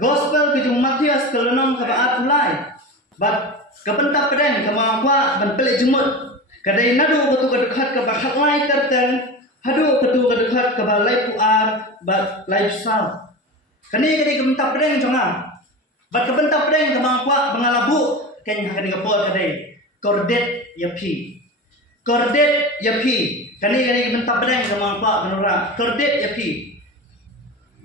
gospel ke jung Matius ke lenong ke baat ulai. Bat kepentak pedang ke mangkwa ban pelik jumut. Kadai nadu betu ke dekat ke bakat lai terten. Hadu betu ke dekat ke balai puar bat lifestyle. Kani kadai kepentak pedang jonga. Bat kepentak pedang ke mangkwa bangalabu ken kadai kapol kadai. Kordet yapi. Kordet yapi. Kani kepentak pedang ke mangkwa menura. Kordet yapi.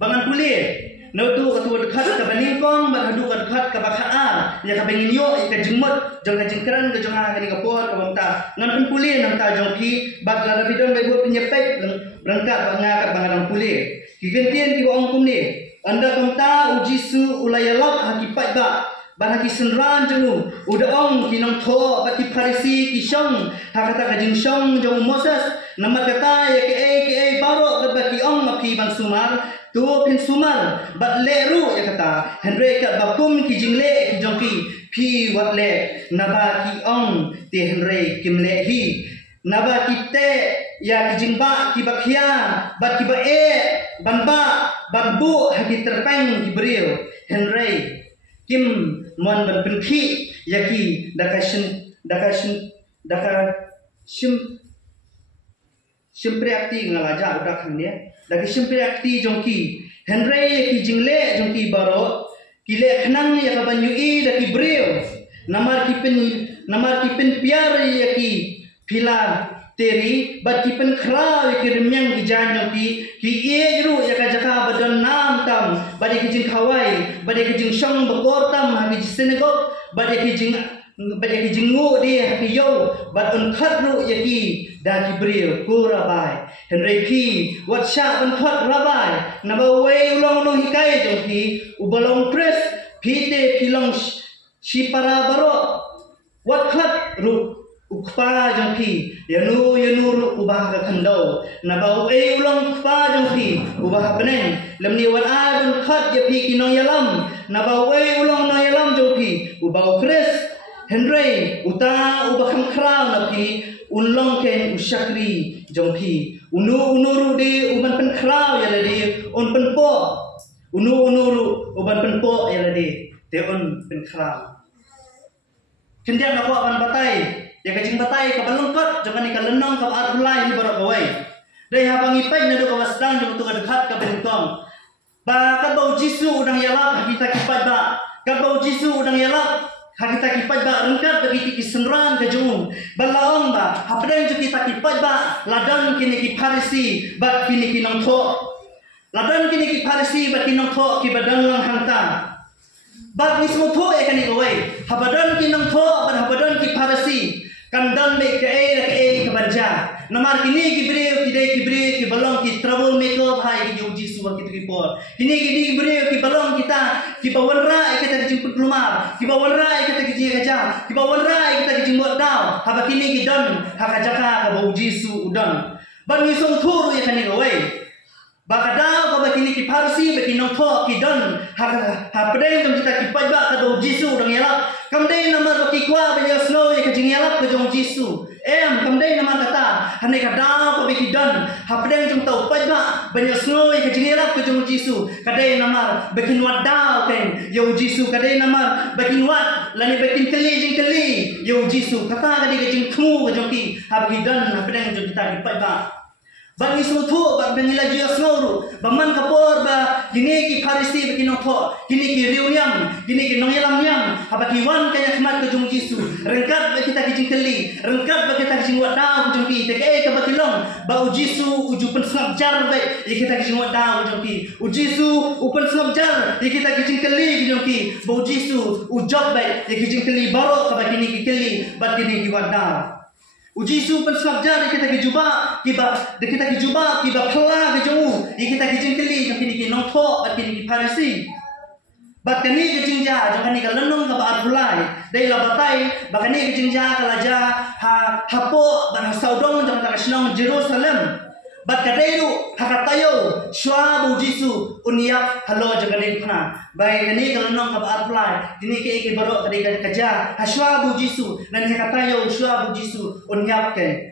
Bangan kulit. Notu ketua dekat ke baningkong, berhadu ke dekat ke bakaan. Ya ke benginyo, ya ke jemut, jong ke jengkeran, ke jong kani ke puar, ke bangta. Ngan pulih nangta jong ki, bak lara bidon bebut penyepek, berangkat bangakat bangadang pulih. Kigantian ki baong kumni. Anda bangta uji su ulayalak hakipat ba. Ban haki senran jengu. Uda ong kinong to bati parisi kisong. Hakata kajing song jong Moses. Nama kata ya ke baro berbaki ong mapi ban sumar. Tu pin sumar bat leru ya kata Henry kat bakum ki jingle ki jongki pi wat le naba ki ong te Henry kim le hi naba ki te ya ki jingba ki bakhia bat ki ba e ban ba ban bu ha ki terpeng ki beriu Henry kim mon ban pin ki ya ki dakashin simpriakti ngalaja udak hande lagi simpriakti jongki Henry ki jingle jongki baro kile khnang ya ka banyui daki breu namar ki pen piar ya ki pila teri bat ki pen khra ya ki remyang ki jan jongki ki ejru ya ka jaka badan nam tam badi ki jing khawai badi ki jing shong bakor tam ha ki senegok badi ki jingu dia ki yo bat on khatru ya ki da ki breu kurabai Henry P. Wat syak bentot rabai. Naba way ulong hikai jongki. Ubalong pres. Pite pilong shipara baro. Wat khat ru ukpa jongki. Yanu ru ubah ke kandau. Naba way ulong ukpa jongki. Ubah peneng. Lemni wat adun khat yapi kinong yalam. Naba way ulong no yalam jongki. Ubah pres. Henry uta ubah khamkrau napi. Unlong ken usyakri jongki. Unu di uban pen krau ya ladi on pen po unu uban pen po ya ladi te on pen krau kendian aku akan batai ya kajing batai ka balungkot jangan ikan lenong ka arulai ni barak gawai dai habang ipai na do ka wasdang jong tu ka dekat ka bentong ba ka bau jisu udang yalap kita kipat ba ka bau jisu udang yalap kita kipat ba rengkat bagi ki senran ke jung balaong ba hapdang jo kita kipat ba ladan kini ki parisi ba kini ki nong tho ladan kini ki parisi ba kinong tho ki badang lang hanta ba ni smo tho e kani gowai habadan ki nong tho ba habadan ki parisi kandan be ke barja namar kini ki bre ki balong ki trouble maker bhai ki joji suwa ki report kini bre ki balong kita ki bawanra kita ki jemput lumar ki bawanra kita ki gaja ki bawanra kita ki jemput daw haba kini ki don hakajaka ka bauji su udang ban ni song thuru ya kani gowai bakada ko bakini ki parsi bakino tho ki don hapdeng jom kita ki pajba ka bauji su udang yalap kamdei namar baki kwa banyo snow ya ka jingyalap ka jong jisu kamdei namar kata hane ka daw ko biki don hapdeng jom tau pajba banyo snow ya ka jingyalap ka jong jisu kadai namar bakin wat daw ken yo jisu kadai namar bakin wat lani bakin keli yo jisu kata kadai ka jing thu ka jong ki habki don hapdeng jom kita ki pajba bagi suatu bagi bangila jia snoru baman kapor ba kini ki parisi bagi nongtho kini ki riunyam kini ki nongyelam nyam apa ki wan kaya khmat ke jung jisu rengkat bagi kita ki jingkeli rengkat bagi kita ki jingwat daw jung ki teke ka bagi long ba ujisu uju pen snap jar ba ya kita ki jingwat daw jung ki ujisu upen snap jar ya kita ki jingkeli jung ki ba ujisu ujob ba ya ki jingkeli baro ka bagi ni ki keli ba kini ki wat daw uji su pen sabjar kita ki juba ki ba phla ke jong kita ki jingkeli kini ki nongtho at kini ki parisi bat kani ke jingja jong kani ka lenong ka ba arulai dai la batai ba kani ke jingja ka laja hapo ban saudong jong ta kasnong Jerusalem bat kadairu hakatayo shwa bu jisu uniap halo jagani khna bai kani ka lenong ka ba arulai kini ke baro kadai ka kaja shwa bu jisu nan hakatayo shwa bu jisu uniap ke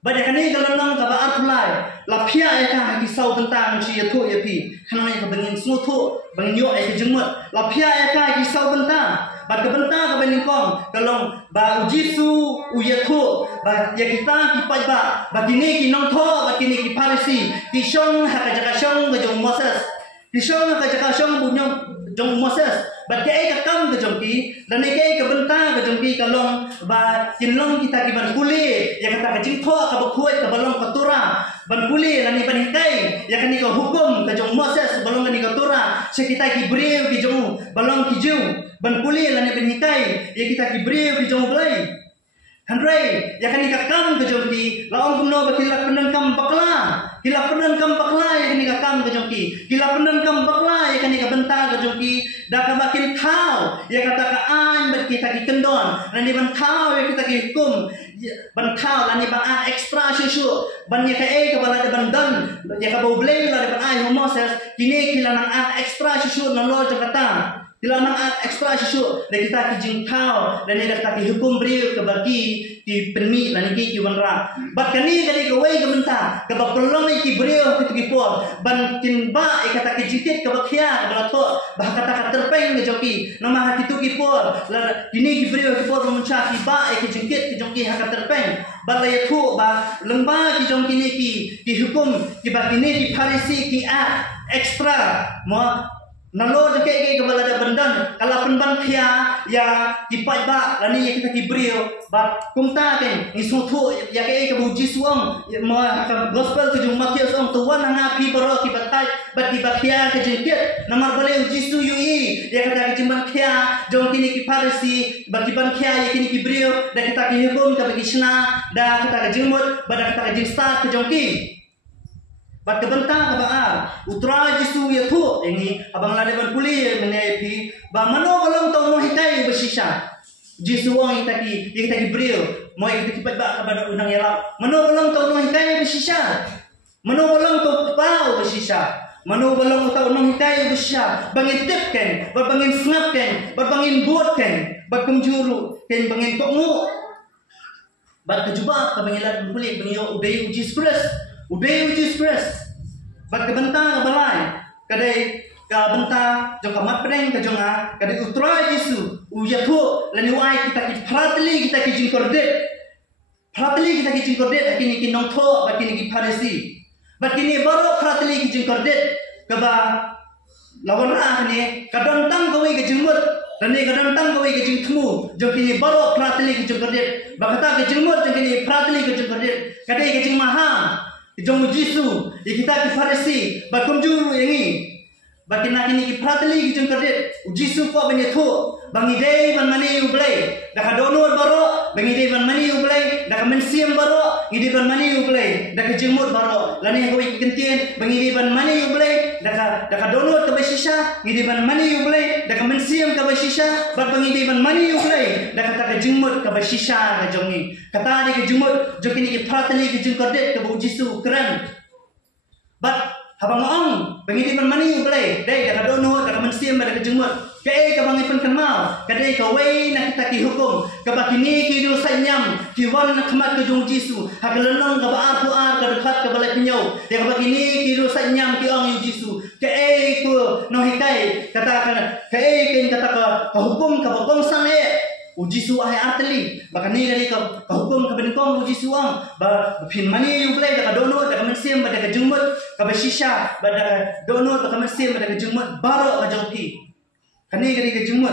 Bada kani galanong ka ba arpulai la phia ai ka ki sau bentang chi ya thu ya pi khana ka bangin smu thu bangin yo ai ka jengmot la phia ai ka ki sau bentang ba ka bentang ka bangin kong kalong ba ujisu u ya thu ba ya kita ki pai ba kini ki nong tho ba kini ki parisi ki shong ha ka jaka shong ga jong Moses ki shong ha ka jaka shong bu nyong jong Moses ba ke ai ka kam ga jong ki la ne ke ka bentang ga jong ki kalong ba kin long kita ki ban kuli ya kata ka jing tho ka ba khuai ka balong ka tura ban kuli la ni ban kai ya kan ni ka hukum ka jong Moses balong ka ni ka tura se kita ki breu ki jong balong ki ju ban kuli la ni ban kai ya kita ki breu ki jong blai Handrai, ya kan ika kam ke jongki, laong kumno ba kila penan kam bakla, kila penan kam bakla ya kan ika kam ke jongki, kila penan kam bakla ya kan ika bentar ke jongki, dah ka makin thau, ya kata ka an bat kita ki kendon, nani ban thau ya kita ki hukum, ban thau nani ban an ekstra susu, ban ya ka ka bala de ban dan, ya ka bau blei la de ban ai Moses, kini kila nang an ekstra susu nang lo kata. Bila nak ekstra susu, dan kita ki jingkau, dan kita ki hukum beri ke bagi ki penmi, dan ki wanra. Bat kani kani kawai ke mentah, ke bapelong ki beri ke ki por, ban kinba kata ki jikit ke bakia, ke balato, bah kata terpeng ke joki, nama hati tu ki por, kini ki beri ki por mencah ki ba ki jikit ki joki hak terpeng. Bat laya tu ba lembah ki joki ni ki hukum ki bagini ki parisi ki ekstra mo nalo jake ke bala da bandan kala penban khia ya kipai ba lani ya kita kibrio ba kumta ken isuthu ya ke buji suang ma ka gospel ke jung Matius ong tuan nga pi baro ki batai ba ki bakhia ke jengket namar bale uji su yui ya kata ke jimban khia jong kini ki parisi ba ki ban khia ya kini kibrio da kita ki hukum ka bagi sna da kita ke jengmut ba da kita ke jingsta ke jongki bat kebentang abang utra jisu ya tu ini abang lade ban puli menepi ba mano balong tau no hikai bersisa jisu wang yang taki brio mo kita kipat ba kepada undang yala mano balong tau no hikai bersisa mano balong tau pau bersisa mano balong tau no hikai bersisa bangin tip ken ba bangin snap ken ba bangin buat ken ba kumjuru ken bangin kokmu ba kejuba ka bangin lade ban puli bangin ubay Jesus Christ Udah uji express, bat kebentang kebalai, kadai kebentang jong kamat pedeng ke jonga, kadai utrai Yesu, ujatu, lani wai kita ki prateli kita ki jingkordet, prateli kita ki jingkordet, kini ki nongtho, bat kini ki parisi, bat kini baru prateli ki jingkordet, keba lawan rah ni, kadantang kawai ke jingmut, lani kadantang kawai ke jingtemu, jong kini baru prateli ki jingkordet, bakata ke jingmut jong kini prateli ke jingkordet, kadai ke jingmaham. Jom Jisu, kita ki Farisi, bakum juru yang ini, bakin nak ini ki prateli ki jengkerdet, Jisu ko benyetu, bangi day ban mani ublay, dah donor baro, bangi day ban mani ublay, dah mensiam baro, ngidi ban mani ublay, dah jengmut baro, lani hoi kentien, bangi day ban mani ublay, dah donor ke besisa, ngidi ban mani ublay, dah mensiam ke besisa, bat bangi day ban mani ublay, dah kata jengmut ke besisa ke jongi, kata ni ke jengmut, jokini ki prateli ki jengkerdet ke bu Jisu keren, bat habang ong, bangi day ban mani ublay, day dah donor, dah mensiam, dah jengmut. Kaya ka bang ipon kenal, kadai ka way na kita ki hukum, kabakini ki do sa nyam, ki wan na kamat ke jong Jisu, hakalanong ka ba ar ka dekat ka balay pinyaw, ya kabakini ki do sa nyam ki ong yung Jisu, kaya ko no hikay, kata ka hukum ka bagong sange, u Jisu ay arteli, baka ni dari ka hukum ka beningkong u Jisu ang, ba pin mani yung play, ka donor, ka mensim, ka jengmut, ka basisya, ka donor, ka mensim, ka jengmut, baro ka jongki. Kani ke jemut.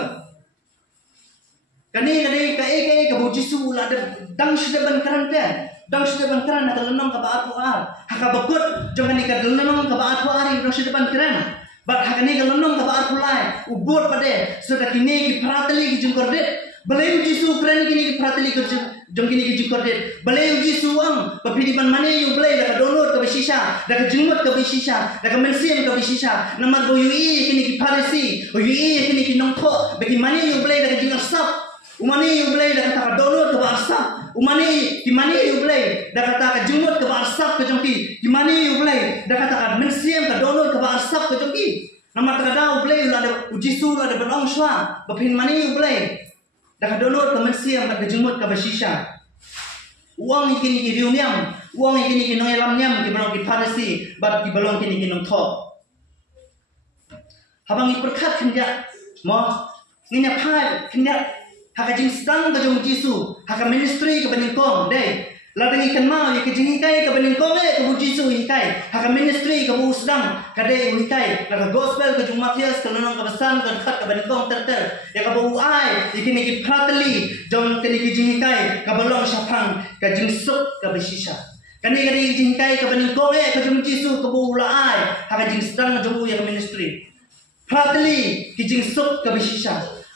Kani ke bu Jisu la dang sudah ban keran kan. Dang sudah ban keran nak lenong ka ba atu ar. Haka bakut jong kani ka lenong ka ba atu ari dang sudah ban keran. Bat hakani ka lenong ka ba atu lai. Ubur pade sudah kini ki prateli ki jengkordet. Balai Jisu keran kini ki prateli ki jong kini ki jengkordet. Balai Jisu ang papidi ban mani yu balai dak donor ka bisisa, dak jengmut ka bisisa, dak mensim ka bisisa. Namar boyui kini ki Farisi, boyui kini ki nongtho, bagi mani yu balai dak jengar sap. Umani yu balai dak kata donor ka barsap. Umani ki mani yu balai dak kata ka jengmut ka barsap ka jongki. Ki mani yu balai dak kata ka mensim ka donor ka barsap ka jongki. Namar kada balai la ada Jisu la ada benong swa, bapin mani yu balai. Dah donor ke mensiam dah jemut ke basisha. Uang ikini ki riuniam, uang kini kinong elam nyam ki balong ki Farisi bat ki balong kini kinong tho habang iperkat kendak mo nginya phai kendak haka jing stang ka jong Jisu haka ministry ka baning kong dei ladang ikan mau ya kejing hikai ka baning kong ka bu Jisu hikai haka ministry ka bu sedang ka dei hikai haka gospel ka jong Matius ka nonong ka besan ka dekat ka baning kong ter ya ka bu ai ikini ki prateli jong kini kejing hikai ka balong syapang ka jing suk ka besisha kani kani jing hikai ka baning kong ka jong Jisu ka bu lai haka jing sedang jong ya ministry prateli kijing suk ka besisha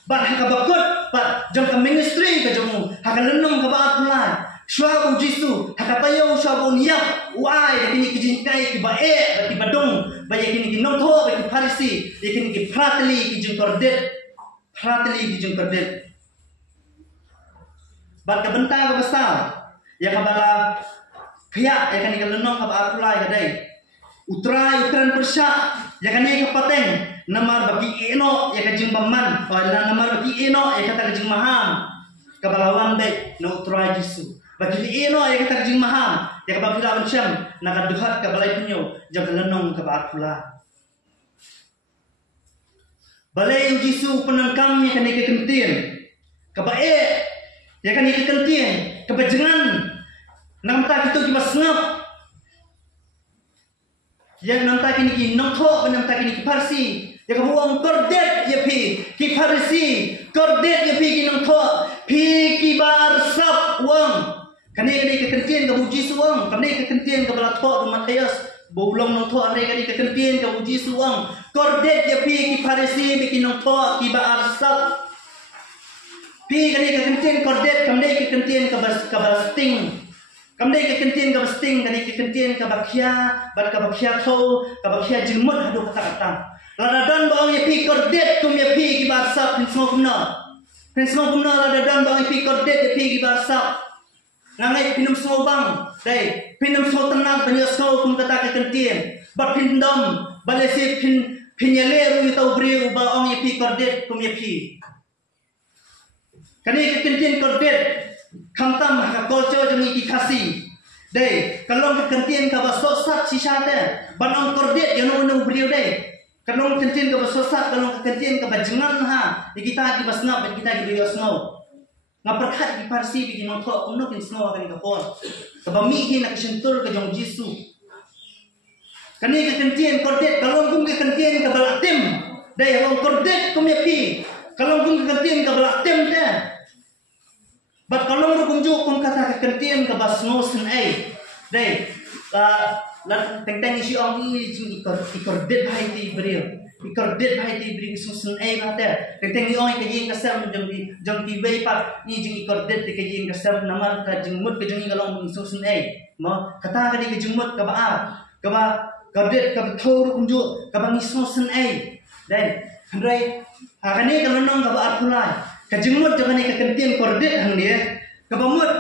bat haka bakut bat jong ka ministry ka jong haka lenong ka baat mulai Shuabu Jisu haka tayo shuabu niyak uai kini kijing kai ki bae ki badong baya kini ki nongtho ba ki Farisi kini ki prateli kijing kordet bat ka benta ka besar ya ka bala khia ya kini ka lenong ka baat mulai ka dai utrai utran persya ya kini ka pateng namar bagi eno ya ka jing paman pada namar bagi eno ya kata jing maham ka balawan dai no utrai Jisu bagi ino ya kita jing maham ya kabab kita bencam nak duhat ka balai punyo jang lenong ka baat pula balai Jisu penangkam ya kan ke kentien ka bae ya kan ke kentien ka bajengan namta kita ki basngap ya namta kini ki nongtho namta kini ki Farisi ya ka buang kordet ya pi ki Farisi kordet ya pi ki nongtho pi ki barsap wang kani ke kentien ka bu Jisu wang kani ke kentien ka balatho du Matius bolong nongtho ane kani ke kentien ka bu Jisu wang kordet ya pi ki Farisi bi ki nongtho ki barsap pi kani ke kentien kordet kani ke kentien ka basting kani ke kentien ka basting kani ke kentien ka bakhia bat ka bakhia tho ka bakhia jingmut hadu kata-kata ladadan baong ya pi kordet tum ya pi ki barsap Prinsip kumna ladadan baong ya pi kordet ya pi ki barsap nangai pinum semua bang dai pinum semua tenang banyak semua kum kata ke kentien bat pindom balesi pinyale ru tau beri baong ya pi kordet kum ya pi kani ke kentien kordet khamtam ka culture jeng iki kasi dai kalong ke kentien ka basosat sisa te banong kordet yang no beri dai kalong kentien ka basosat kalong ke kentien ka bajengan ha kita ki basnap kita ki beri snow ngaperkat di Farisi bikin nongtho kuno kin snow akan kapon kabami hin nak sentur ke jong Jisu kani ke kentien kordet kalong kum ke kentien ka balatim dai rong kordet kum ya pi kalong kum ke kentien ka balatim te bat kalong kum ju kum kata ke kentien ka basno sen ai dai la teng isi ong ni jing kordet hai ti beriu ikordet bahai ti bring susun ai mate teng oi ke jing kasam jong ti wei pak ni jing ikordet ke jing kasam namar ka jing mut ke jing galong susun ai mo kata ka di ke jing mut ka ba kordet ka thor kunju ka bang susun ai dan handrai agane ka nonong ka ba pulai ka jing mut jang ni ka kentien kordet hang dia ka ba mut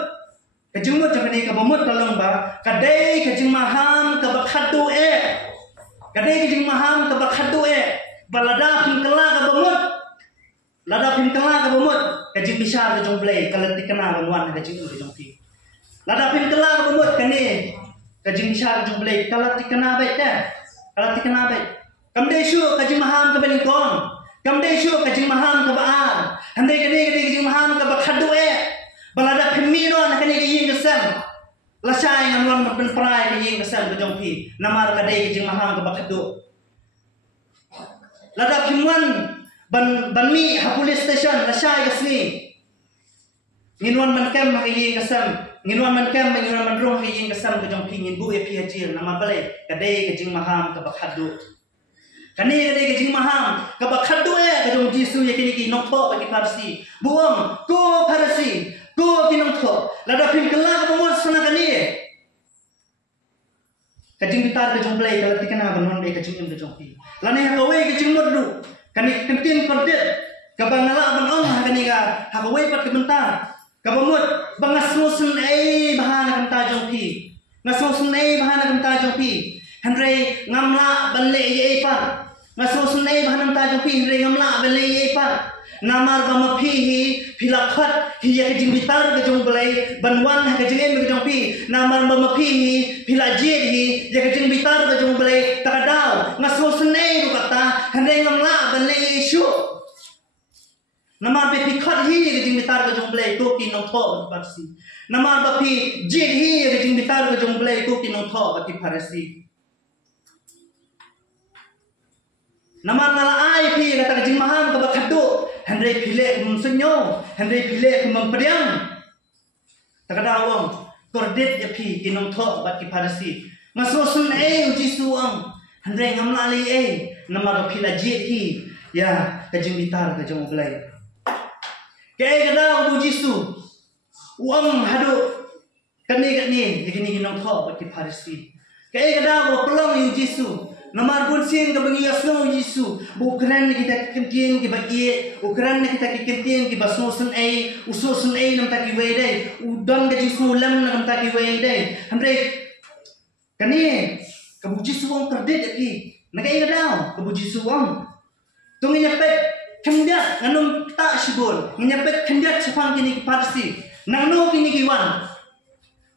ka jing mut jang ni ka ba mut kalong ba ka dei ka jing maham ka ba khadu kadai ke jing maham ka bakhadu balada pin kala ka bamut lada pin kala ka bamut ka jing bisar ka jong blai kala tikana ka wan ka jing ka jong pi lada pin kala ka bamut kani ka jing bisar ka jong blai kala tikana bai kamdai shu ka jing maham ka bani kong kamdai shu ka jing maham ka ba handai kani ka jing maham ka bakhadu balada pin mino na kani ka jing kesam lasai ngan ben prai ke yeng kesan ke jong pi namar ka dei ke jing maham ke bakhadu lada kimwan ban mi ha police station lasai ke sini nginwan man kem ke yeng kesan nginwan man kem nginwan man rong ke yeng kesan ke jong pi ngin bu e pi hajir nama bale ka dei ke jing maham ke bakhadu kani ka dei ke jing maham ke bakhadu ke jong Jisu ye kini ki nongtho bagi Farisi buang ko Farisi ko kinong tho lada pin kala ka mo sana kani kajing bitar ke jong play kala tikana banon be kajing ke jong pi lani ha kawe ke jing modru kani kentin kordet ka bangala banon ha kani ka ha kawe pat ke bentar ka bamut bangasmusun ai bahana kanta jong pi ngasmusun ai bahana kanta jong pi hanre ngamla balle ye pat ngasmusun ai bahana kanta jong pi hanre ngamla balle ye pat namar ba mapi hi philakhat hi ya kajing bitar ka jong belai banwan ha kajing em ka jong pi namar ba mapi hi philajit hi ya kajing bitar ka jong belai takadaw ngaso sene ru kata handai ngamla ban le isu namar be pikhat hi ya kajing bitar ka jong belai to ki nong tho parsi namar ba pi jit hi ya kajing bitar ka jong belai to ki nong tho ka ti parsi namar nala ai pi kata kajing maham ka bakhadu handai phile kum sunyo handai phile kum padiam takada wong kordet ya pi kinong tho bat ki parasi ngaso sun jisu ang handai ngamla li namar phila jit hi ya kajing bitar ka jong belai ke kada bu jisu uang hadu kani yakini kinong tho bat ki parasi ke kada wo pelong jisu namar pun sing ka bangi asno Yesu bukan kita kentien ki baie ukran kita ki kentien ki basosun usosun nam ta ki wei dai udon ka Yesu lam nam ta ki wei dai hamre kani ka bu Yesu wong kerdet ki nakai gadau ka bu Yesu wong tung nyapet kendak nganum tak sibul nyapet kendak sepang kini ki parsi nangno kini ki wan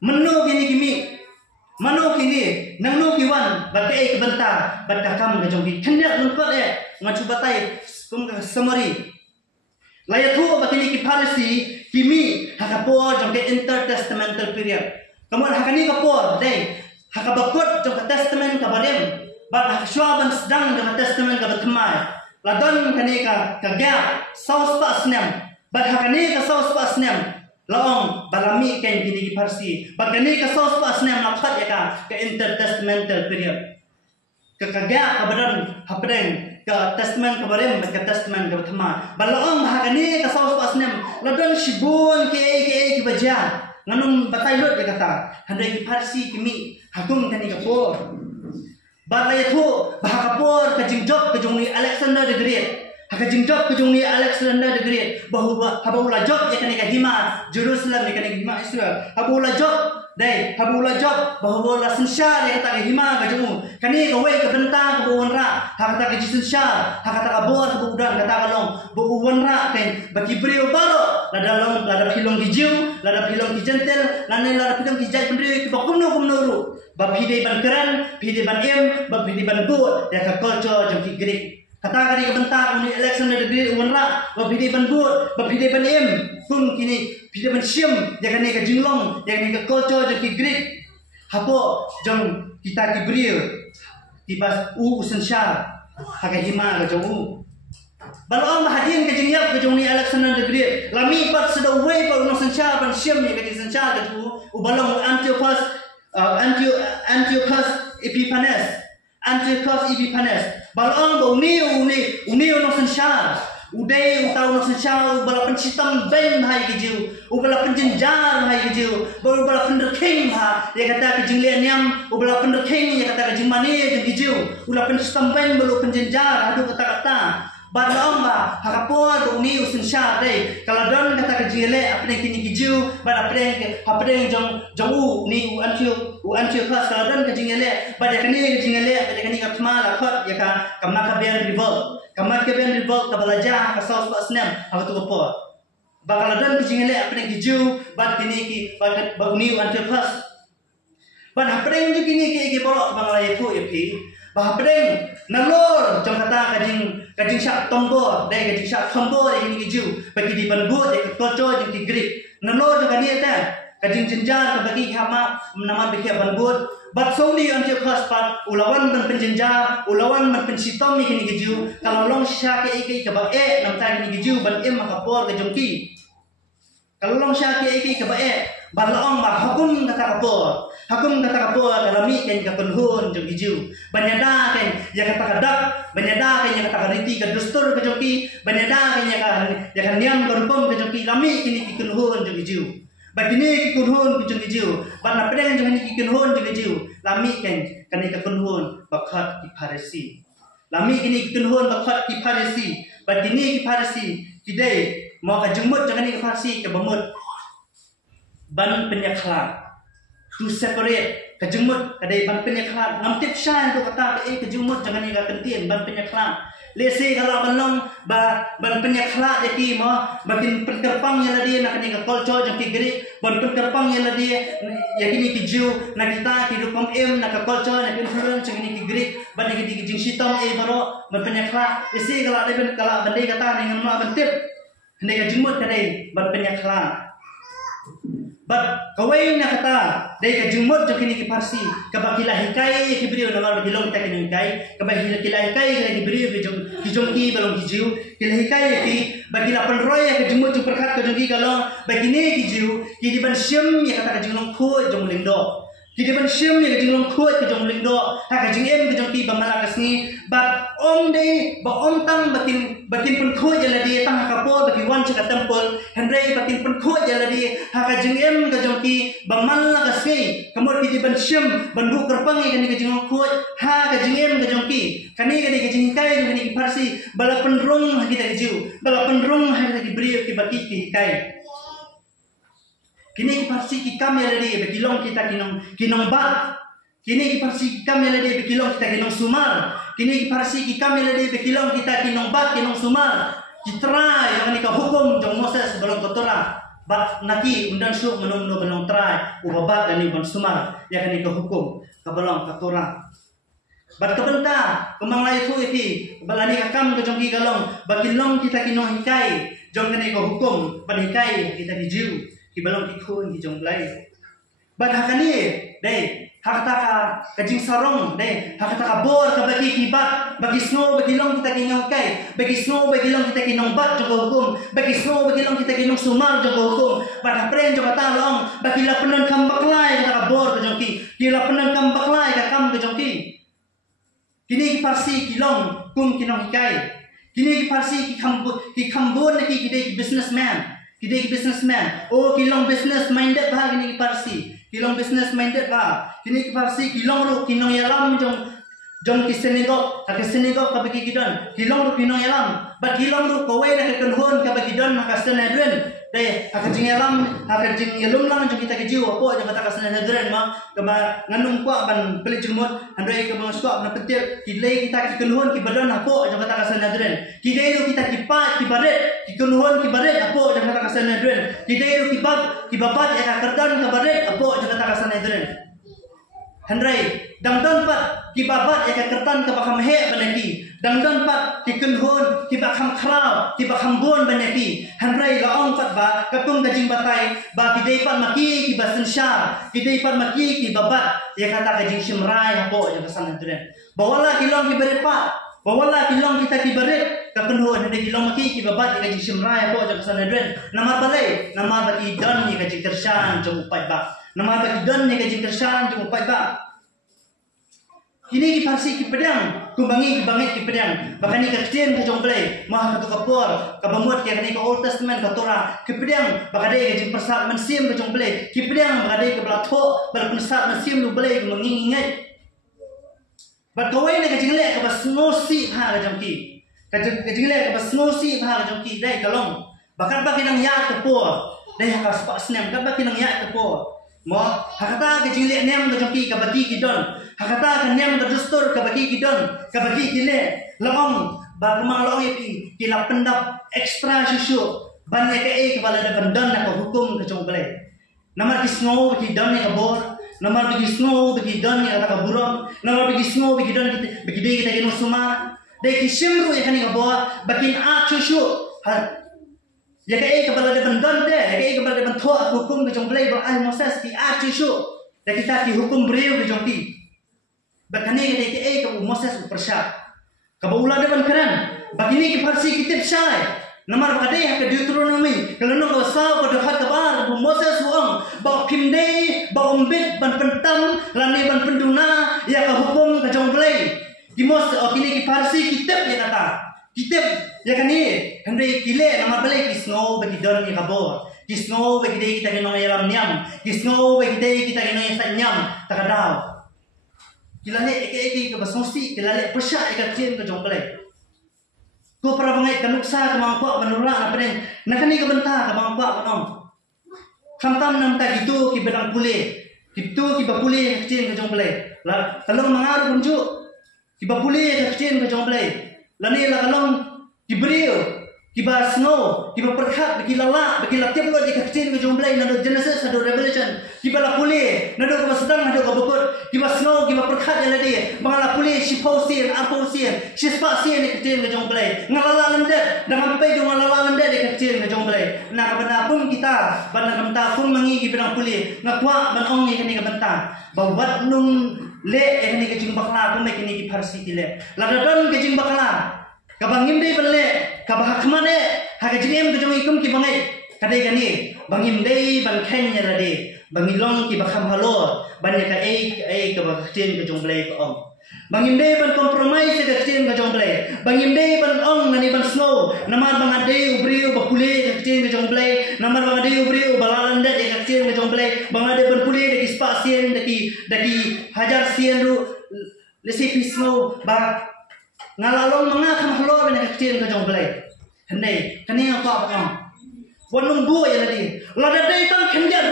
menno kini ki mi mano kini nangno kiwan batai kebentar badakam ke jongki kendak nungkot ngacu batai kum summary layatu bakini ki parisi kimi hakapor jongke intertestamental period kamu hakani kapor dai hakabakot jongke testament kabarem bad hakshwaban sedang jongke testament kabatmai ladon kani ka gap saus pasnem bad hakani ka saus pasnem laong balami ken gini ki parsi bagani ka saus pas nem nakhat ya ka intertestamental period ka kagya ka badan hapdeng ka testament ka barem ka testament ka thama balaong bagani ka saus pas nem ladon shibun ke baja nganum batai lot ya kata handai ki parsi kimi hakum kani ka por balai thu bahakapor ka jingjok ka jungni Alexander the Great haka jingjok ke jungni Alexander the Great bahwa habula job ya kani ka hima Jerusalem ya kani ka hima Israel habula job dai habula job bahwa la sensyar ya kata ka hima ka jungu kani ka wei ka bentang ka buwanra haka ta ka jisensyar haka ta ka bor ka budan kata ka long buwanra ken baki brio baro la dalong la da pilong ki jiu la da pilong ki jentel la ne la da pilong ki jai pendri ki bakumno ru ba pide ban keran pide ban ba pide ban bu ya ka culture jong ki Greek kata kali kebentar uni Alexander the Great wanra babide ban but babide ban kun kini bide ban siam jangan ni ka jinglong jangan ni ka culture je ki Greek hapo jong kita ki brio tibas usensha haka hima ka jong balong mahadin ka jingyap ka jong ni Alexander the Great lami pat seda way pa usensha ban siam ni ka usensha ka tu balong Antiochus Epiphanes balong ba uni no sensya udai utau no sensya bala pencitam ben hai keju ubala penjenjar hai keju bala penderking ha ya kata kejinglian yam ubala penderking ya kata kejimane keju ula pencitam ben bala penjenjar adu kata-kata balong ba hakapor ba uni usensya dai kalau don kata kejile apne kini keju bala apne jong ni Antiochus kalau don kejingele pada kani kapma la khot ya ka kamakabian revolt ka balaja ka saus pasnem ha tu ko bakal don kejingele apne keju bad kini ki bad uni Antiochus bad apne ju kini ki bolok bangalai tu ya pi bah apne nalor jong kata kajing syak tombo dai kajing syak tombo ini keju bagi di banbut ya koco jong ki Greek nalor jong kani ta kajing jenjar bagi hama nama bagi banbut bat soni Antiochus pat ulawan ban penjenjar ulawan ban pensitom ni kini keju kalau long syak ke ba nam ta kini keju ban makapor ke jongki kalau long syak ke ba ban long ba hukum kata kapor dalam mi ken ka penhun jong keju banyada ken ya kata kadak banyada ken ya kata riti ka dustur ke jongki banyada ken ya kan niam korpom ke jongki lami kini penhun jong keju bagini ki kunhun ki jong keju ban apeng jong ni ki kunhun jong keju lami ken kani ka kunhun bakhat ki Farisi lami kini ki kunhun bakhat ki Farisi bagini ki Farisi kidai mau ka jengmut jangan ni ki Farisi ke bamut ban penyaklat to separate kejengmut kadai ban penyaklat ngamtip shan tu kata ke kejengmut jangan ni ka kentien ban penyaklat lesi kalau belum ban penyaklat jadi mah bakin penkerpang yang lagi nak ni culture jang kigri ban penkerpang yang lagi ya kini kiju nak kita hidup nak culture nak influence jang ni kigri ban ni kiji sitam baro ban penyaklat lesi kalau ada kalau bandai kata dengan mak bentip hendak kajumut kadai ban penyaklat but kawai nak kata dari kajumut jang kini kiparsi kabakilah hikai kibri nama bagilong kita kini hikai kabakilah hikai kini kibri kijong ki balong kijiu kilah hikai ki bagilah penroy kajumut jang perkat kajong ki kalau bagini kijiu kidi ban syem ya kata kajong khoi jong lindo kidi ban syem ya kajong khoi kajong lindo ha kajong em kajong ki bamala kasni but om dei ba om tang batin pun khoi jala di tang kapol bagi wan caka tempel hendrai batin pun khoi jala di ha kajong em kajong ki bamala kasni kamor kidi ban syem ban bu kerpangi kani kajong khoi ha kajong em kajong ki kani kajong kai kani kiparsi bala penrong kita kiju bala penrong kita diberi ki bagi ki kai kini kiparsi ki kamera di begilong kita kinong bat kini kiparsi ki kamera di begilong kita kinong sumar kini kiparsi ki kamera di begilong kita kinong bat kinong sumar citra yang ni ka hukum jong Moses belum kotora bat naki undan su menung belum try ubabat dan ni ban sumar yang ni ka hukum ka belum kotora bat kabenta kemang lai tu iti balani kakam ke jong ki galong bakilong kita kinong hikai jong ni ka hukum ban hikai kita dijiu ki balong ki khun ki jong blai ban hakani dei hakata kajing sarong dei hakata bor ka bagi kibat bagi snow bagi long kita kinong kai bagi snow bagi long kita kinong bat jong hukum bagi snow bagi long kita kinong sumar jong hukum ban pren jong ta long bagi la penan kam baklai ka bor ka jong ki la penan kam baklai ka kam ka jong ki kini ki parsi kilong kum kinong kai kini ki parsi ki kambon ki kidai businessman oh kilong business minded bah kini kiparsi kilong business minded bah kini kiparsi kilong ru kinong yalam jong kisenegok kabagi kidon kilong ru kinong yalam but kilong ru kawai nak kenhon kabagi kidon makasenedren dai hakajing yalam hakajing yalum lang jong kita kijiu apo jong kata kasenedren ma kaba nganung kwa ban pelit jumut andai ke masuk na petir kilai kita kenhon ki badan apo jong kata kasenedren kidai ru kita kipat kibaret kenhon kibaret apo jong kata kasenedren kidai ru kibabat ya kerdan kibaret apo jong kata kasenedren handrai dangdon pat kibabat ya kerdan ka bakam he banaki dangdon pat kikenhon kibakam khrau kibakam bon banaki handrai laong pat ba kapung kajing batai ba kidai pat maki kibasen sha kidai pat maki kibabat ya kata kajing simrai apo jong kasenedren bawala kilong kibaret pat bawala kilong kita kibaret kakenhon hande kilong maki kibabat ya kajing simrai apo jong kasenedren nama balai nama bagi don ni kajing kersan jong upai ba nama bagi don ni kajing kersan jong upai ba kini kiparsi kipedang kumbangi kipedang bahkan ni Kristen ke jong blai mah katu kapor kabamut ke ni ke Old Testament ke Torah kipedang bakadai ke jing persat mensim ke jong blai kipedang bakadai ke belato bal persat mensim lu blai ke mengingat bat kawai ni ke jing le ke bas ngosi ha ke jong ki ke jing le ke bas ngosi ha ke jong ki dai kalong bakat bakinang ya ke po dai ha kas pas nem kat bakinang ya ke po mo hakata ke jing le nem ke jong ki ka bagi kidon hakata kan nyam ka dustur ka bagi kidon ka bagi kile lawang ba kemang lawang iki kila pendap ekstra susu banyak ke kepala ada bandan nak hukum ke jong blai namar ki snow bagi dan ni ka bor namar bagi snow bagi dan ni ka burong namar bagi snow bagi dan bagi dei kita kino suma dei ki simru ya kan ni ka bor bakin a susu ya ke kepala ada bandan de ya ke kepala ada bantua hukum ke jong blai ba ai Moses ki a susu da kita ki hukum breu ke jong ki bakani ke ke Moses persyak kabaulah depan keren bagini ki farsi kitab syai namar bakadai ke Deuteronomy kalau no wasau ko dekat kabar Moses uang ba kimdei ba umbit ban pentam lani ban penduna ya ka hukum ka jong blai di Moses kini ki farsi kitab ya kata kitab ya kani handai kile namar blai ki snow bagi don ni kabor ki snow bagi dei kita kena yalam nyam ki snow bagi dei kita kena nyam takadau kilale eke ke basnosi kilale persya eka kien ke jongblai ko para bangai kanuksa ke mangpa banura na pren nakani ke benta ke mangpa banom kamtam nam ta gitu ki bedang pule gitu ki bapule ke kien ke jongblai la kalong mangaru kunju ki bapule ke kien ke jongblai Lani la kalong kibriu kiba snow kiba perkhat bagi lala bagi latip lo di kecil ke jomblai nado Genesis nado Revelation kiba la puli nado ke sedang nado ke bukut kiba snow kiba perkhat ya ladi bangala puli shipausian arpausian shispasian di kecil ke jomblai ngalala lendet dengan pe do ngalala lendet di kecil ke jomblai na kabana pun kita bana kamta pun mangi kibang puli ngakwa ban ongi kini kabanta bawat nung le kini ke jing bakla pun kini ki farsi tile ladadon ke jing bakla kabangim dei balle kabah khamane haga jingem ke jong ikum ki bangai kadai gani bangim dei ban khen ya lade bangilong ki bakham halo banya ka ka bakhtien ke jong blai ko om bangim dei ban compromise ke htien ke jong blai bangim dei ban ong ngani ban snow namar bang ade ubriu bakule ke htien ke jong blai namar bang ade ubriu balalan de ke htien ke jong blai bang ade ban pule de spasien daki hajar sien ru lesi snow ba ngalalong mga kamhlo na kecil ke jong blai hendai kani apa apa wanung bu ya ladi lada dai tang khenjar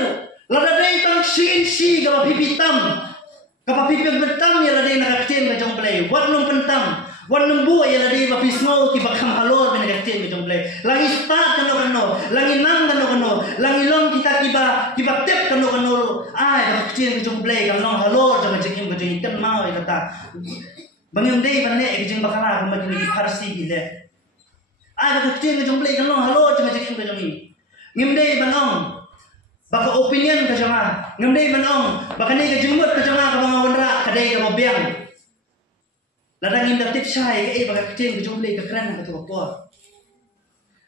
lada dai tang si ga pipitam ga pipitam ya ladi na kecil ke jong blai wanung pentam wanung bu ya ladi ba pisno ki ba kamhlo na kecil ke jong blai langi start kano langi nang kano langi long kita kiba tep kano ai ba kecil ke jong blai ga long halo jong jing ke jing kan mau ya kata bangim dei ban le jing bakala ko magi farsi gile aga to tin jong play kan lo halo jing jing ke jong ngim dei banong baka opinion ka jama ngim dei banong baka ni ke jingmut ka jama ka mga wandra ka dei ka mobiang ladang ngim datip sai ke baka tin ke jong play ka kran ka to por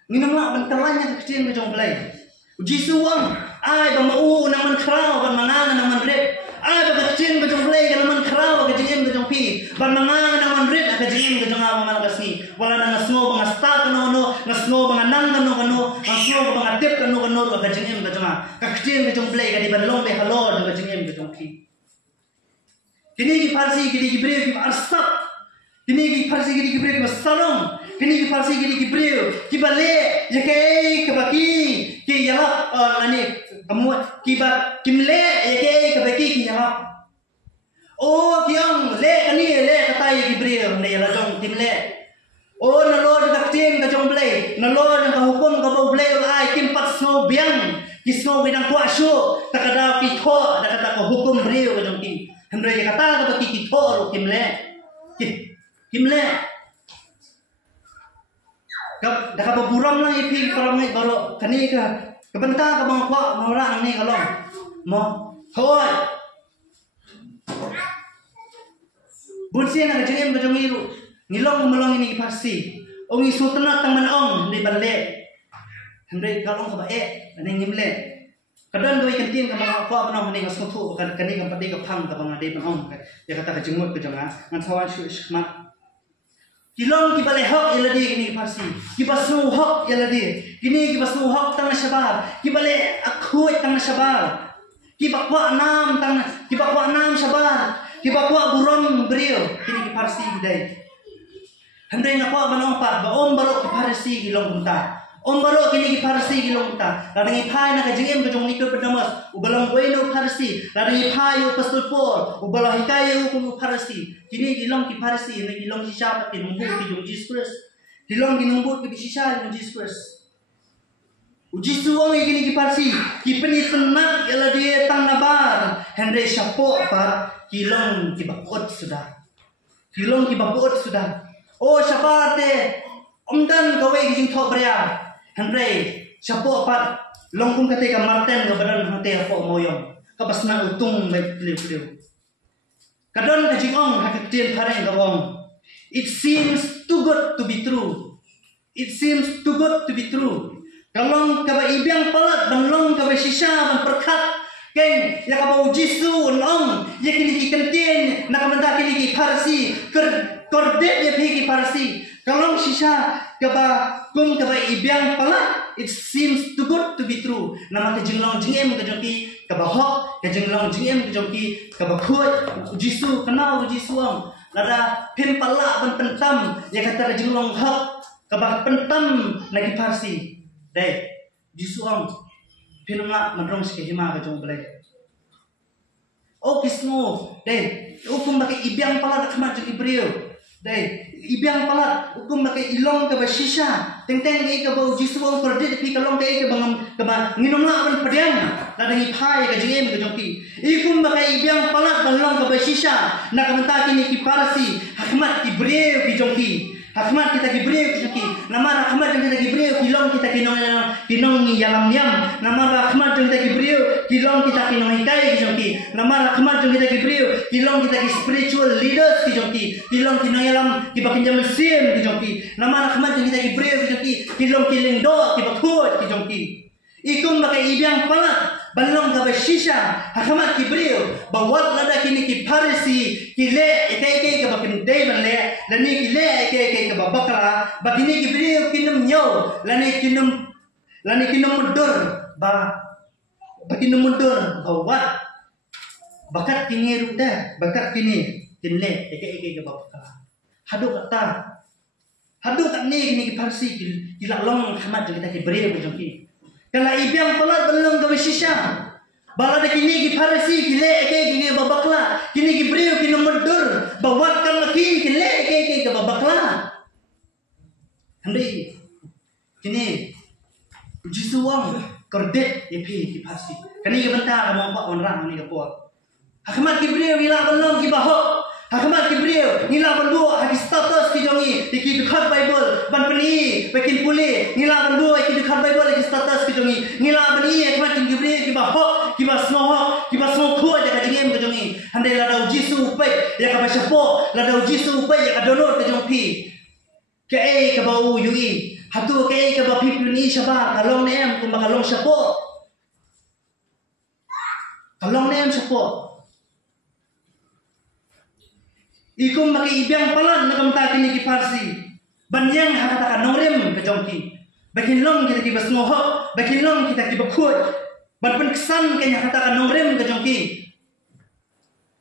ngim ma ban talanya ka tin ke jong play jisu wang ai ba mau na man khrao ban manganga na man rep ai ba tin ke jong play ka man khrao ka jing ke jong pi ban manganga na man rep ka jing ke jong ma kasni wala na ngasno bang start no ngasno bang nang kano ngasno bang tip kano ka jing ke jong ka tin ke jong play ka di ban long be halo ka jing ke jong pi kini ki farsi kini ki breu ki arsap kini ki farsi kini ki breu ki salong kini ki farsi kini ki breu ki bale ye ke baki ki yala ani kamu ki ba kimle ye ke baki ki yala oh kiang le kani le katai ki breu ne yala jong kimle oh na lo ka tin ka jong blai na lo ka hukum ka bau blai ai kim pat snow biang ki snow bidang kwa shu takada ki tho takada ko hukum breu ka jong ki hendra ye kata ka baki ki tho ro kimle kimle dah kapa buram lang ipi kalau ngai baru kani ka kebenta ka bang kwa orang ni kalau mau hoi bunsi na jengem ka jongiru ngilong melong ini pasti ongi sutna taman ong di balle hendai kalau ka ba ani ngimle kadang doi kantin ka bang kwa bang ni ngasuthu kan kani ka pati ka phang ka bang ade bang ong ya kata ka jengmut ka jonga ngan sawan shu shmat kilong kibale hok yaladi kini farsi kibasu hok yaladi kini kibasu hok tang shabar kibale akhui tang shabar kibakwa nam shabar kibakwa buron brio kini ki farsi gidai handai ngakwa banong pat ba om baro ki farsi gilong punta om baro kini ki farsi gilong punta ladangi phai na ka jingem ka jong nikor pedamas ubalang bueno farsi ladangi phai u pastul por ubalah hikayu ku farsi kini gilong ki farsi ne gilong sisa pati numbu ki jong Jesus gilong ki numbu ki sisa jong Jesus ujisu ong kini ki farsi ki peni tenak yala dia tang nabar handai syapo par gilong ki bakot sudah oh syapate omdan gawe ki jing thok bria handai syapo par longkung kate ka marten ka badan hate apo moyong ka basna utung mai pleu kadon ka jingong ha kitil phareng ka wong it seems too good to be true kalong ka ba ibyang palat banglong ka ba sisa ban perkhat keng ya ka ba jisu ong ya kini ki kantin na ka manda kini ki farsi korde ya ki farsi kalong sisa ka ba kum ka ba ibyang palat it seems too good to be true nama ka jinglong jingem ka jongki ka ba hok ka jinglong jingem ka jongki ka ba khoi jisu kenal jisu ong lada pim pala ban pentam ya kata ka jinglong hok ka ba pentam na ki farsi dai jisu ong pinumla madrong ske hima ka jong blai o kisno dai ukum ba ki ibyang pala da khama jong ibriu Dai, ibiang palat, hukum makai ilong ke basisha, teng-teng ke bau jisuang kordit pi kalong ke bangam kama nginom la ban padiang, la dengi pai ke jengem ke jongki. Ikum makai ibiang palat balong ke basisha, nak menta kini ki parasi, hakmat ki breu ki jongki. Hakmat kita ki breu ki jongki. Nama hakmat kita ki breu kilong kita kinong yalam niam. Nama hakmat kita ki breu kilong kita kinong hikai ki jongki. Nama hakmat kita ki breu kilong kita ki spiritual leaders ki jongki. Kilong kinong yalam ki bakin jaman sim ki jongki. Nama hakmat kita ki breu ki jongki kilong kiling do ki bakut ki jongki. Ikum bakai ibiang palat balong ka basisha hakmat ki breu bawat lada kini ki parisi kile ekai ka bakin dei banle lani kile ekai ka babakra bakini ki breu kinum nyo lani kinum mudur ba bakinum mudur bawat bakat kini ruda bakat kini kinle ekai ka babakra hadu kat ni kini ki parisi kila long hakmat kita ki breu ki jongki. Kalau ibiang palat belum kami sisa, bala de kini ki farisi kile ke babakla, kini ki breu kini mudur, bawatkan lagi kile ke babakla. Handai kini jisuang kordet epi ki farisi. Kani ki benta kamu pak orang ni kapua. Hakmat ki breu bila belum ki bahok. Hakmat ki breu nila bandu haki status ki jongi ki dukhat bible ban pani pekin puli nila bandu ki dukhat bible ki status ki jongi nila bani hakmat ki breu ki bahok ki basno ko jaga jingem ki jongi handai ladau jisu pai ya ka bashapo ladau jisu pai ya ka donor ki jongpi ke ka bau yui hatu ke ka ba pipuni shaba kalong nem ku makalong shapo kalong nem shapo. Ikum maki ibiang palat nakamta kini ki farsi banyang hakatakan nongrem ke jongki bakin long kita ki basmoho bakin long kita ki bakut ban kesan kanya hakatakan nongrem ke jongki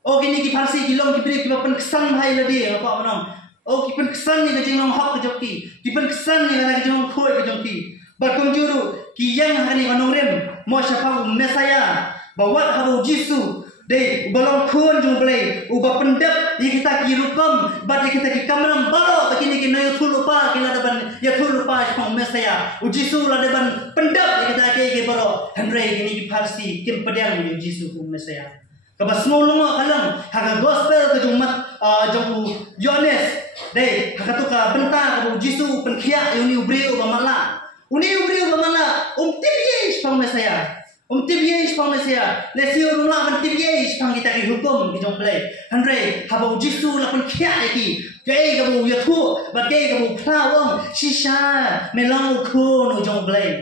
oh kini ki farsi ki long ki beri ki ban kesan hai ladi apa manong oh ki ban kesan ni ke jing long hok ke jongki ki ban kesan ni kata ke jong khoi ke jongki ba kongjuru ki yang hani nongrem mo syapa mesaya bawat habu jisu dei balong khun jung play uba pendep ye kita ki rukom bat ye kita ki kamram balo bakini ki noyo thulupa kila daban ya thulupa khong mesaya ujisu la daban pendep ye kita ke baro handre kini ki farsi kim pediang ye jisu ku mesaya ka basmo longo kalang haga gospel ke jung mat jung yones dei haga tu ka benta ka jisu penkhia uni ubreu bamala tibiye khong mesaya tibiye spang Malaysia, lesio rumah man tibiye spang kita ki hukum ki jong play. Handre habau jisu la pun kia ki, ke ka bu yathu, ba ke ka bu plawong shisha melong khun jong play.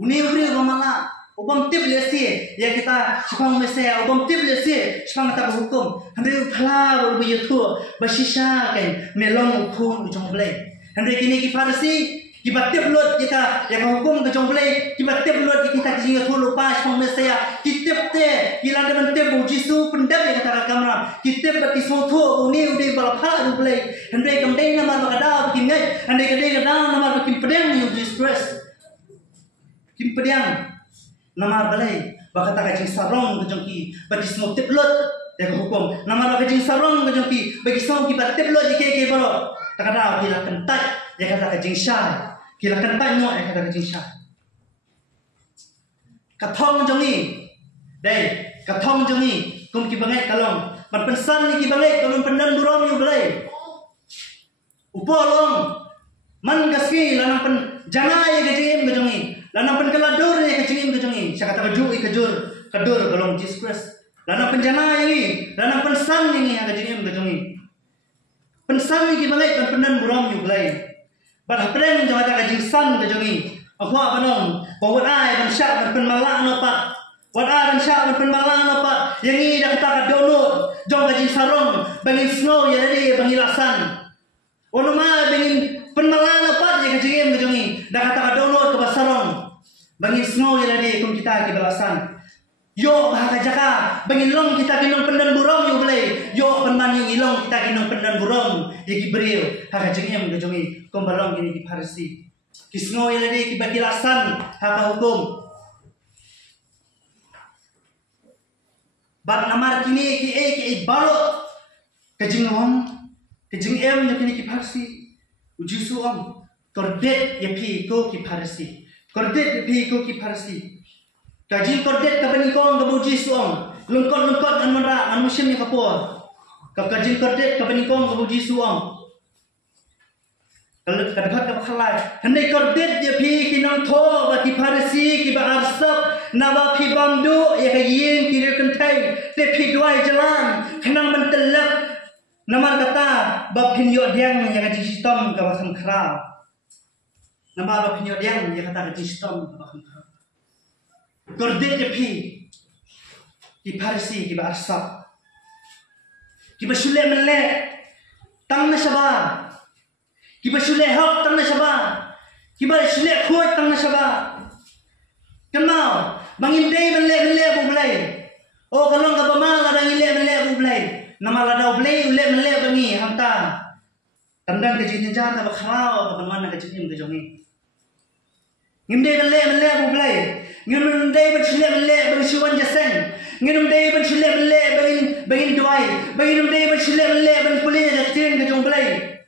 Uni ubri mamala, ubam tib lesi ya kita spang Malaysia, ubam tib lesi spang ta hukum. Handre plaw bu yathu, ba shisha kan melong khun jong play. Handre kini ki farsi kibat teblot kita yang hukum ke jongblay kibat teblot kita kisah thulu pas pemesaya kitep te kila dengan tebu jisu pendap yang kata kamera kitep bati sotho uni udah balapha rublay handai kamdai nama makada bikin ngai handai kadai kada nama bikin pedang you distress kim pedang nama balai bakata kacing sarong ke jongki bati semua teblot yang hukum nama kacing sarong ke jongki bagi song kibat teblot ke baro takada kila kentat yang kata kacing syah kila kentat no yang kata kacing syah katong jongi dai katong jongi kum ki bangai kalong man pensan ni ki bangai kalong pendan burom yu belai upolong man gaski lanang pen janai ke jingim ke jongi lanang pen kaladur ni ke jingim ke jongi saya kata kaju kadur kalong Jesus Christ lanang pen janai ni lanang pensan ni ke jingim ke jongi pensan ni ki bangai kan pendan burom yu belai pada pren jangan kata kajing san ke jongi aku apa nong bawa ai ban syak ban penmalang no pak wat ai ban syak ban penmalang no pak yang ni dah kata download jong kajing sarong bangin snow ya tadi bangilasan ono ma bangin penmalang no pak ya kajing ke jongi dah kata download ke basarong bangin snow ya tadi kum kita ke balasan yo bahaka jaka bangin long kita kinong pendan burong yo belai yo penman yung ilong kita kinong pendan burong ya gibril haka jengem ke jongi kum balong kini ki farsi kisno yang ada kibatilasan haka hukum bat namar kini ki balo kajingong Kejing em yang kini kiparsi uji suam kordet ya pi ko kiparsi kordet ya pi ko kiparsi kaji kordet kabani kong kabu uji suam lungkot anmara anusim ni kapor kaji kordet kabani kong kabu uji suam kalau kadang kapalai hendak kordet ya pi kinang tho ba kiparsi kiba arsap nawa pi bamdu ya kayin kiri kentai te pi duai jalan kenang mentelap Namar kata bapin yo diang yang kaji sistem ke bahkan kerau. Namar bapin yo diang yang kata kaji sistem ke bahkan kerau. Kordet jepi di Parsi di Barsa. Kiba sule melek tang na syaba. Kiba sule hok tang na syaba. Kiba sule khoi tang na syaba. Kenal bangin day melek bu belai. Oh kalau enggak bamal ada melek bu belai. Nama ladau belai ulek melek bangi hamta. Tandang kejin jahat apa kharau apa mana kejin kejongi. Ngimdai melek bu belai. Ngimdai bersilek melek bersiwan jaseng. Ngimdai bersilek melek bangin duai. Ngimdai bersilek melek ban pulih jatin kejong belai.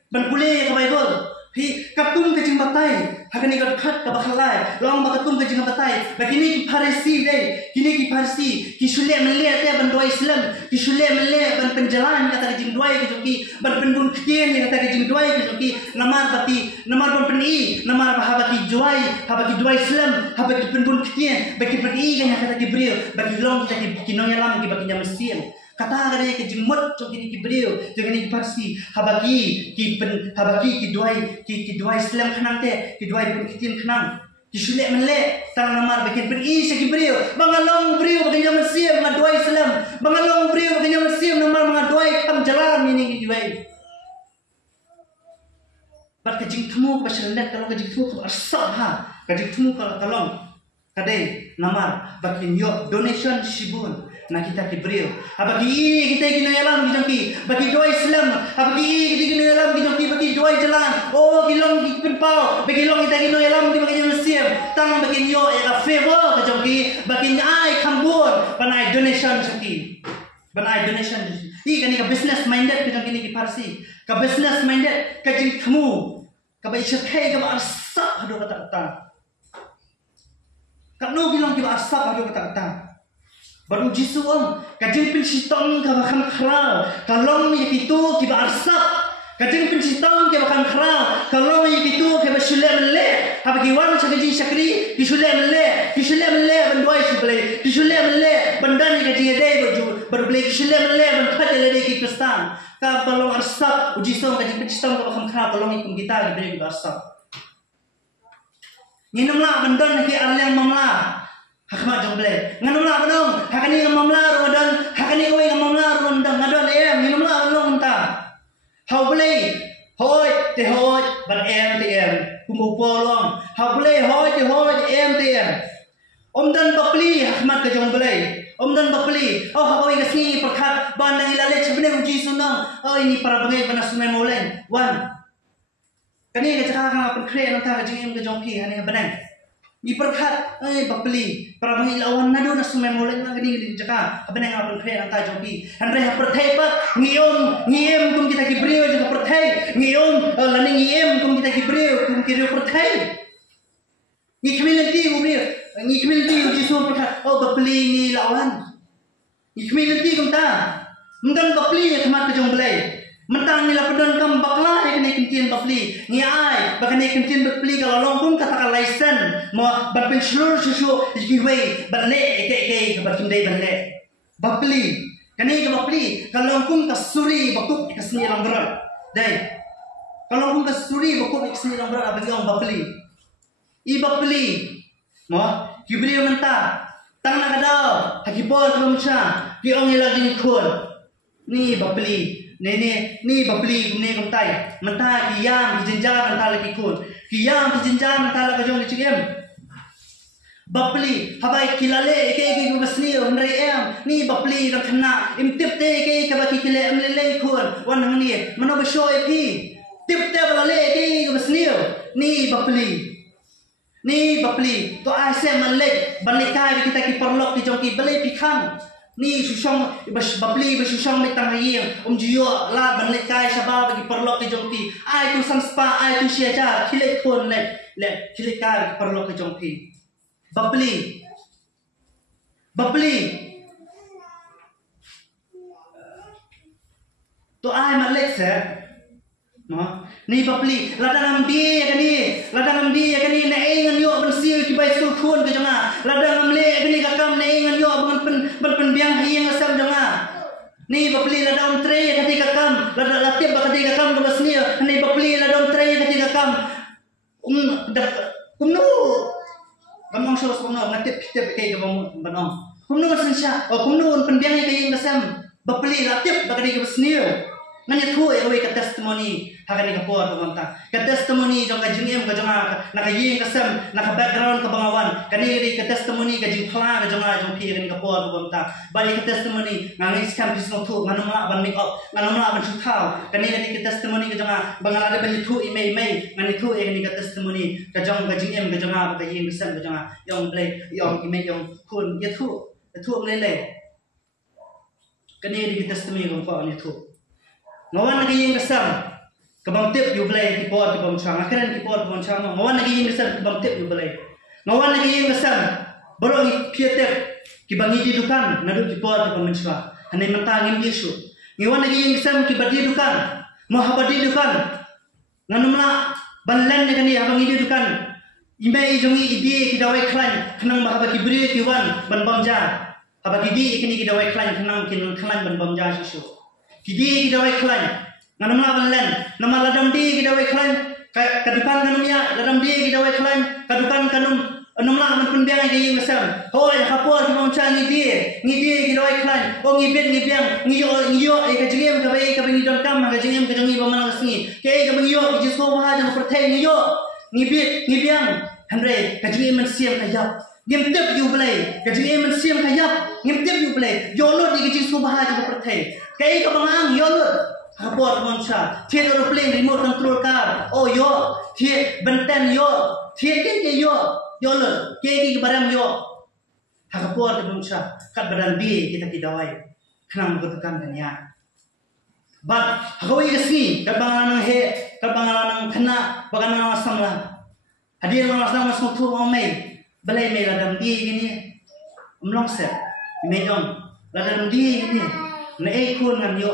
Ban pulih ke Bible. Hi katum kejing batai. Hakani kat khat ka bakhalai. Long bakatum kejing batai. Bagini ki Parsi dai. Kini ki Parsi. Ki sulek melek te ban duai Islam. Ki sulek melek ban penjalan kata kejing duai kejoki. Ban penbun kien kata kejing duai kejoki. Namar ban peni. Namar habaki duai. Habaki duai Islam. Habaki penbun kien. Bagi peni kan kata Jibril. Bagi long kita ki nong yalam ki bagi Mesir. Kata ada ke jemut cok ini kibril jangan ini Parsi habaki ki duai Islam khanang te ki duai pun kitin khanang ki sulek melek tang namar bakin beri se kibril bangalong bril bakin Mesir ma duai Islam bangalong bril bakin Mesir namar ma duai kam jalan ini ki duai bat ke jing temu ke bashalat kalau ke jing temu ke arsab ha ke jing temu kalau kadai namar bakin yo donation shibun na kita kibril abagi kita gina yalam gijanki bagi dua Islam abagi kita gina yalam gijanki bagi dua jalan oh gilong pinpau bagi long kita gina yalam di bagi Mesir tang bagi yo ya favor gijanki bagi ai kambun panai donation gijanki panai donation i kani ka business minded gijanki ni ki Parsi ka business minded ka jing thmu ka bai shakai ka arsap hadu kata ka no gilong ki arsap hadu kata baru jisuam kajin pensitong ka bakan khrau kalong yakitu ki barsap kajin pensitong ki bakan khrau kalong yakitu ki basule mele habagi wan sakji sakri ki sule mele ban duai sule ki sule mele bandan ki kaji ade baru beli ki sule mele ban khade le ki kristan ka balong arsap ujisong kajin pensitong ka bakan khrau kalong ikum kita ki barsap nginumla bandan ki arleng mamla Hakmat jomble. Nganumla badong. Hakani ngamamla rodan. Hakani kowe ngamamla rodan. Ngadon em nginumla long ta. Hau blei. Hoi te hoi ban em te em. Kumu polong. Hau blei hoi te em te em. Omdan bapli hakmat ke jomble. Omdan bapli. Oh hawi kasni perkhat bandang ilale chbne uji sunang. Oh ini para bangai bana sunai molen. Wan. Kani ke cakap kan kre nanta ke jingim ke jompi hani banang. Ni perkhat bapli para bangai lawan nado na sunai molen na gani jaka abanang apun kre nanta jompi. Andre ha perthai pak ngiem kum kita kibreo jaka perthai ngiom laning ngiem kum kita kibreo kum kirio perthai. Ni community ubreo ni community uji sun perkhat oh bapli ni lawan. Ni community kum ta. Mungkin bapli ya kemat ke jong belai. Mentang ni lapadan kam bakla ya kena kintin bapli. Ni ai bakane kintin bapli kalau long pun katakan license mo ban seluruh susu ikiwe banle ke bakim dai banle. Bapli. Kani ke bapli kalau pun kasuri bakuk kasni long berat. Dai. Kalau pun kasuri bakuk kasni long berat bagi orang bapli. I bapli. Mo kibri mentah. Tang nak ada hakibol belum sah. Ki ong lagi ni khol. Ni bapli. Ni bapli kumne kumtai mentah kiyam kijenjar mentah lagi kun kiyam kijenjar mentah lagi jong dicigem bapli habai kilale eke basni unrai em ni bapli ram khna imtip te eke kabaki kile amlele kun wan hangni mano basho epi tip te balale eke basni ni bapli to ase manle balikai kita ki perlok ki jong ki bale pikhang ni susong babli ba susong may tangayeng jiyo la ban le kai shaba bagi perlok ke jongti ai tu sanspa ai tu siajar khile khon le khile kar perlok ke jongti babli to ai malek se no ni babli ladang dia kan ni na engan yo ban sil ki bai skul khon ke janga ladang le kani kakam na engan yo ban biang hiang asam janga ni babli ladang tre kati kakam ladang latip kati kakam ke basnia ni babli ladang tre kati kakam kumno bamong sos kumno ngatip kitip ke bamong kumno sensya kumno ban biang ke hiang asam babli latip kati ke basnia ngani thu e ka testimony hakani ka por ko manta ka testimony jong ka jingem ka jonga na ka ying ka sam na ka background ka bangawan kani ri ka testimony ka jing phla ka jonga jong phi kani ka por ko manta bali ka testimony ngangi scam bis no thu nganum la ban make up nganum la ban thau kani ri ka testimony ka jonga bangala de bali thu email ngani thu e kani ka testimony ka jong ka jingem ka jonga ka ying ka sam ka jonga yong play yong email yong khun ye thu le kani ri ka testimony ko ni thu ngawan lagi yang besar kebang tip you play di por kebang chang akhirnya di por kebang chang ngawan lagi yang besar kebang tip you play ngawan lagi yang besar borong pietep kibang di dukan nadu di por kebang menchwa hane mentangin Yesu ngawan lagi yang besar kibadi dukan mahabadi dukan nganumla banlan ne kani abang di dukan imei jongi idi kidawai klan kenang mahabaki bri kiwan ban bamja abagi di ikini kidawai klan kenang klan ban bamja Yesu Kidi kidawai klan, nganam laban len, nama ladam di kidawai klan, kadukan kanum ya, ladam di kidawai klan, kadukan kanum, enam laban pendiang di mesam, hoi kapur kibang cang ngidi kidawai klan, oh ngibiang, ngiyo, kajengem kabai ngidam kam, kajengem kajengi bamanang kesengi, kaya kabang iyo, kijisko mahajang pertai ngiyo, ngibiang, Henry, kajengem mensiam kayap. Ngimtip you play, kajengem mensiam kayap, ngimtip you play, yolo di kijisko mahajang pertai. Kay kabangang yolot kapor monsa tie aeroplane remote control car oh yo tie benten yo tie ke yo yolot ke barang yo kapor monsa kat badan bi kita kidawai kenang betukan kan ya but hagawi gesi kabangang he kabangang kena baganang asamla hadir mangasang masutu omai balai me ladam di gini umlongse medon ladam di gini na ekon ngan yo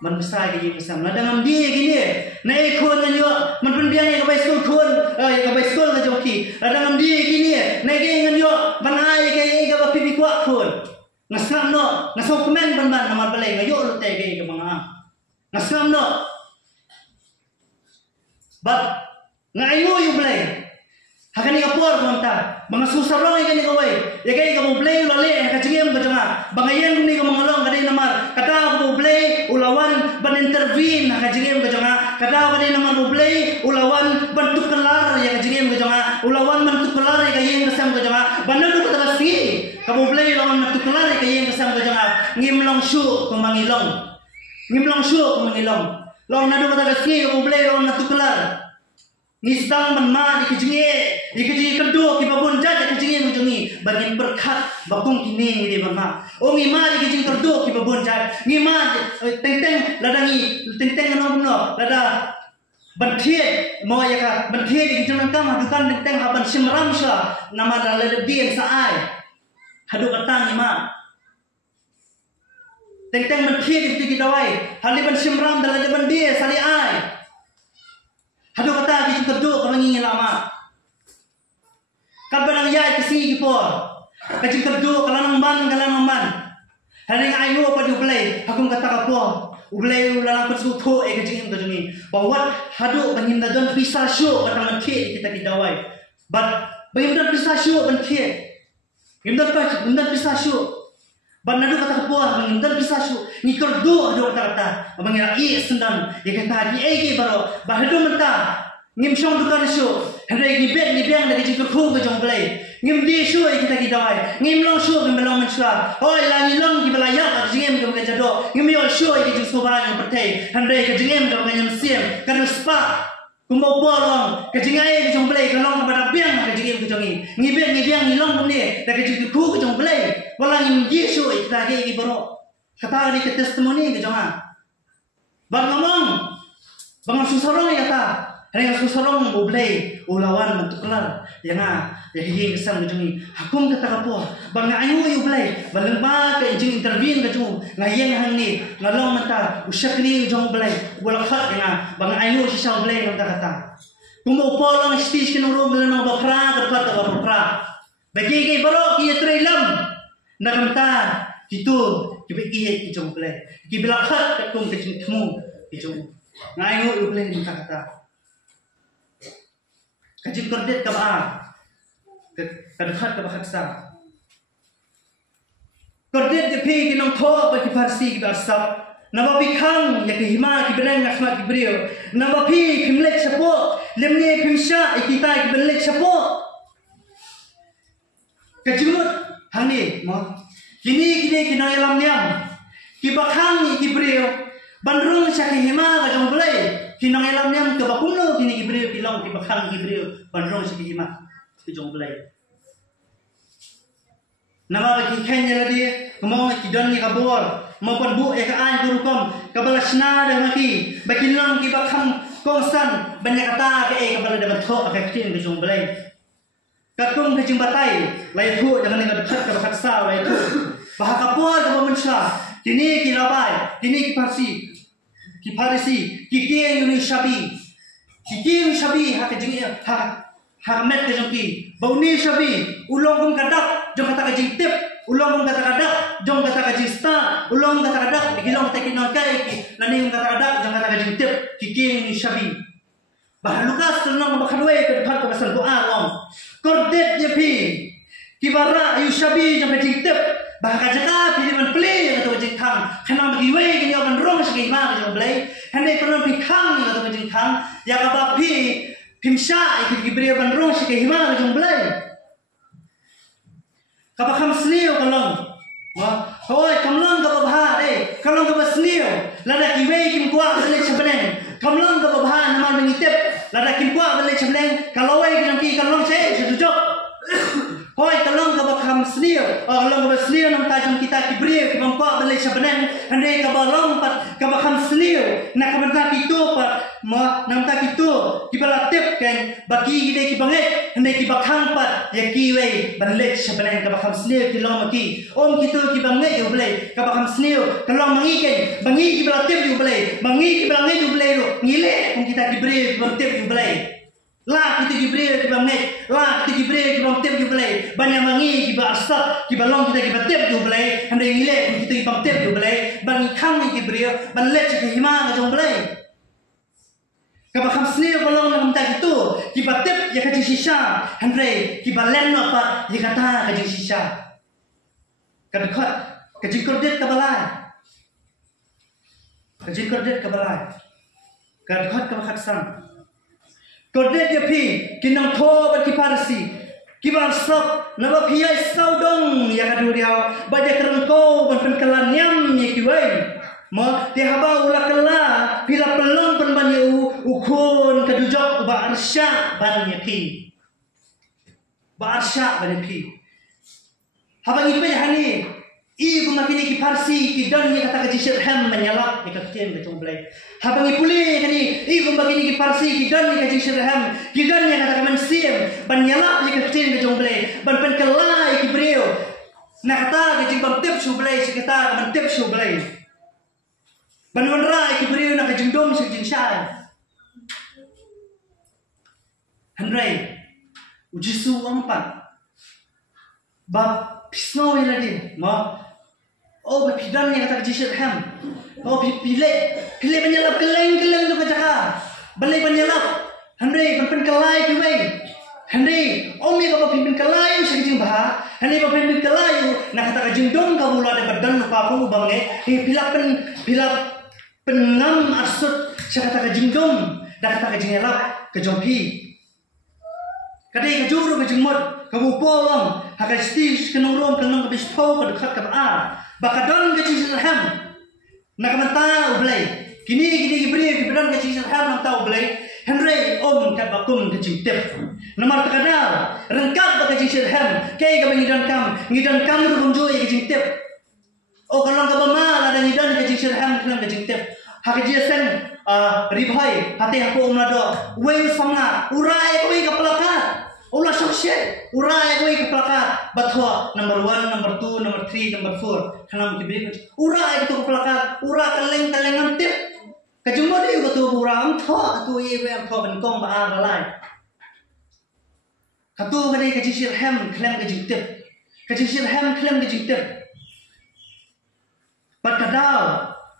man besar ke yesam na dangam dia gini na ekon ngan yo man pendiang ka bai skul khon ka bai skul ka joki na dangam dia gini na ge ngan yo ban ai ke ka pipi kwa khon na sam no na so komen ban na mar balai ngayo lu te ge ka banga na sam no but ngayo you play hakani ka por monta mga susarong ay kani kaway yakay ka mo play ulali ka jingem ka jonga bangayen kuni ka mangalong kadai namar kata ko play ulawan ban intervene ka jingem ka jonga kata kadai namar mo play ulawan ban tukelar ya ka jingem ka jonga ulawan ban tukelar ka yeng ka sam ka jonga banadu ka talasi ka mo play ulawan ban tukelar ka yeng ka sam ka jonga ngimlong shu kumangilong long nadu ka talasi ka mo play ulawan ban tukelar Ngisang manma ikijingi kedua kibabun jad ikijingi mujungi bagin berkat bakung kini ngidi manma oh ngima ikijingi kedua kibabun jad ngima teng ladangi teng anong no lada bantiet mo ya ka bantiet ikijingi kam hadukan teng haban simram sha nama dalada dien saai hadu katang ngima teng bantiet ikijingi dawai haliban simram dalada bandie sali ai hadu kata kijing kedua kamangi lama kabarang yai kesi gipor kijing kedua kalanang ban haring ayu apa diuplay hakum kata kapo ublay ulalang persuto kijing kedungi bahwa hadu bangim dadon bisa syu katang nanti kita kidawai but bangim dan bisa syu banti ngimdan bisa syu Banadu kata kepuah mengindan bisa su ngikor do ado kata mengira I sendan ya kata di ege baro bahadu menta ngim song dukan su hendai ngibet ngibang dari jikur khu ke jong play ngim di su kita kidawai ngim long su ngim long mensua oi la ni long ki belayak jingem ke jado ngim yo su ke jing soba yang pertai hendai ke jingem ke ngam siem kan spa kumau bolong ke jingai ke jong play ke long pada biang ke jingem ke jongi ngibet ngibang ni long ni dak ke jikur khu ke jong play walang Yesu kita ke ibaro kata ni ke testimoni ke jangan bang ngomong bang susorong ya ta hari susorong boleh ulawan bentuk kelar ya na ya higi kesam jungi hakum kata kapo bang ayu yu boleh bang ba ke jing intervene ke ju ngayeng hang ni ngalong mata usyakni jong boleh wala khat ya bang ayu sisa boleh mata kata kumo polong stis kinuro belano bakra dapat bakra bagi ke baro ki trelam nakamta itu kibe iye ki jong boleh ki belakhat ke tum ke tmu ki jong ngayu yu boleh mata kata kajib kordet ka ba kadkhat ka baksa kordet de pe ki nong tho ba ki farsi ki barsap naba bikhang ya ki hima ki benang nasma ki brio naba pi kimlek sapo lemne kimsha ikita ki benlek sapo kajimut hani mo kini kinai lam niam ki bakhang ki brio bandrung sa ki hima ka jong boleh kinang lam niam ke bakuno kini ki brio kilong ki bakhang ki brio bandrung sa ki hima ki jong boleh nama ki kenya ladi ngomong ki don ni kabor maupun bu ka an gurukom kabalasna de maki bakilong ki bakhang kongsan banyak kata ke kabala de batho ka kin ki jong boleh katung ke jimbatai lai thu dengan dengan dekat ke baksa lai thu bahakapur ke manusia kini ki labai kini ki farisi ki yuni shabi ha ke jing ha met ke jongki bauni shabi ulong kum kadak jong kata ke jing tip ulong kum kata kadak jong kata ke jing sta ulong kata kadak digilong kata ki nokai ki lani kum kata kadak jong kata ke jing tip ki yuni shabi bah Lukas tenang bakadwe ke depan ke pasal doa long kordet je pi kibara yushabi jong ke jing tip bah kajaka pilih man play atau jing thang khanam bagi we ke nyawan rong segi ma jong blai hande kono pi khang atau jing thang ya ka ba pi pimsha ki beri ban rong segi ma jong blai ka ba kham sneo kalong ma hoi kamlong ka ba bha de kalong ka ba sneo lada ki we kim kwa le chablen kamlong ka ba bha naman ngitep lada kim kwa le chablen kalau we ki kalong che sujok hoi kalong ka ba kham sneo kalong ka ba sneo nam ta jong kita ki beri ki bang kwa le chablen hande ka ba long pat ka ba kham sneo na ka ba ki to pat ma nam ta ki to ki ba tep ken bagi gide ki banget hande ki ba khang pat ya ki we ban le chablen ka ba kham sneo ki long ki om ki to ki banget yo blai ka ba kham sneo kalong mangi ken bangi ki ba tep yo blai mangi ki ba ngai yo blai ro ngile kum kita ki beri ki bang tep yo blai la kita ki beri ki bang net la kita ki beri ki bang tep yo blai banyak mangi ki ba asap ki ba long kita ki ba tep yo blai hande ngile kum kita ki bang tep yo blai ban khang ki beri ban le ki hima ka jong blai ka ba kham sneo kalong nam ta ki to ki ba tep ya ka ji shisha hande ki ba len no pa ya ka ta ka ji shisha ka dekat ka ji kordet ka balai ka ji kordet ka balai ka dekat ka khatsan kordet ya pi kinang tho ba ki farsi ki bar sab na ba pi ai sau dong ya ka duriao ba ja kerengko ban pen kelan nyam ye ki wai ma te haba ula kala pila pelong pen ban yu ukun ka dujok ba arsya ban ye pi ba arsya ban ye pi haba ngi pe hani i ko makini ki farsi ki dan ye kata ka jisir ham menyalak ni ka kien ka tumblai haba ngi puli hani i ko makini ki farsi ki dan ye ka jisir ham ki dan ye kata ka mansiem ban nyalak ye ka kien ka tumblai ban pen kelai ki breo na kata ka jing bam tip su blai si kata ban tip su blai ban wanra ki breo na ka jing dom si jing shai handrai ujisu ampan ba pisno ye lagi ma oh pidan yang kata jisir ham oh pile menyalap keleng tu kacaka balai menyalap handai pen kelai ki wei handai om ye ka pin kelai si jing bah handai ba pin kelai na kata jing dong ka bula de badan pa ko bangne pila penam arsut si kata jing dong da kata jing elap ke jompi kadai ka juru ka jing mod kamu polong hakai stis kenurung kenung kabis pau ka dekat ka a bakadon ka jisir ham na kamanta ublay kini beri ki bedan ka jisir ham nam ta ublay henry om ka bakum ka jing tep namar takadal rengkat ba ka jisir ham kay ka ngidan kam ru bumjo ye jing tep o kalong ka bama ada ngidan ka jing sirham klang ka jing tep ha ka jesen ribhai hate hapo umado we samna urai ko ka plaka ulah sosye urai ko ka plaka bathwa number 1 number 2 number 3 number 4 khanam ki be urai ko ka plaka ura kaleng am tep ka jumbo de ko to uram tho to ye we am tho ban kong ba a lai Katu kadai kaji sirham klaim kaji tip, kaji sirham klaim kaji tip. Bat kadau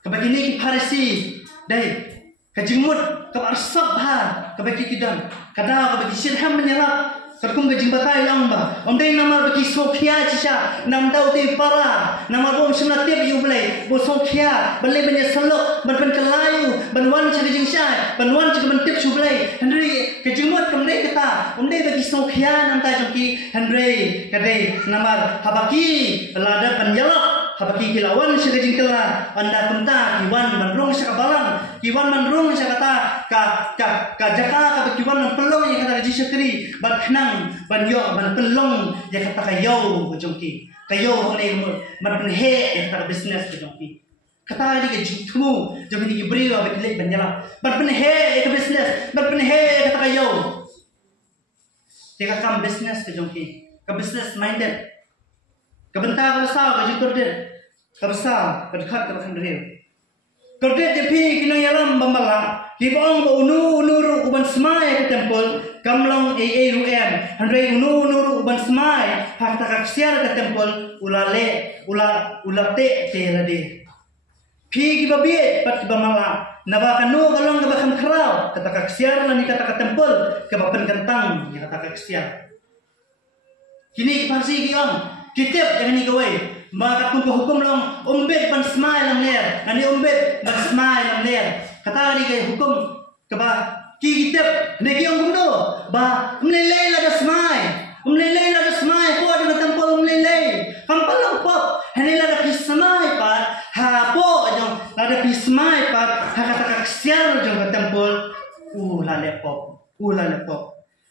kabagini ki Parisi dai kaji mut kabar sabha kabagi kidan kadau kabagi sirham menyerap Terkum ke jimbatai lamba. Omdai nama bagi Sofia cisha. Nam dau ti para. Nama bom semna tiap yu belai. Bo Sofia. Belai banyak selok. Ban kelayu. Ban wan cik jing syai. Ban wan cik ban tip su belai. Henry ke jimut kemdai kata. Omdai bagi Sofia nam ta jongki. Henry kadai nama habaki. Lada penjelok. Habaki kilawan cik jing kela. Anda kumta kiwan manrung syaka balang. Kiwan manrung syaka kata. Ka jaka ka kiwan man pelong yang kata kaji syakri. Ban kenang ban yo ban pelong ya kata kayo bujongki kayo hone man penhe ya kata business bujongki kata ni ke jutmu jong ni brio abet le banjala ban penhe ya business ban penhe ya kata kayo teka kam business bujongki ka business minded ka benta ka sa ka jutur de ka sa ka khat ka khan re Kerja jepi kino yalam bambala kibong bo unu ru uban smai ke temple kamlong AAUM handai unu ru uban smai hakta kaksiar ke temple ulate te lade pi kibabi pat bambala naba kanu kalong naba kan krau kata kaksiar lani kata ke temple ke bapen kentang ya kata kaksiar kini parsi kiong kitip yang ni kawai maka pun hukum long umbet ban smile lang ler nani umbet ban smile lang ler kata ni kay hukum kaba ki kitep ne ki ong do ba umlelay la da smile po ada temple umlelay kampalang pop hanila da pismai pat ha po jong la da pismai pat ha kata kaksiar jong temple la le pop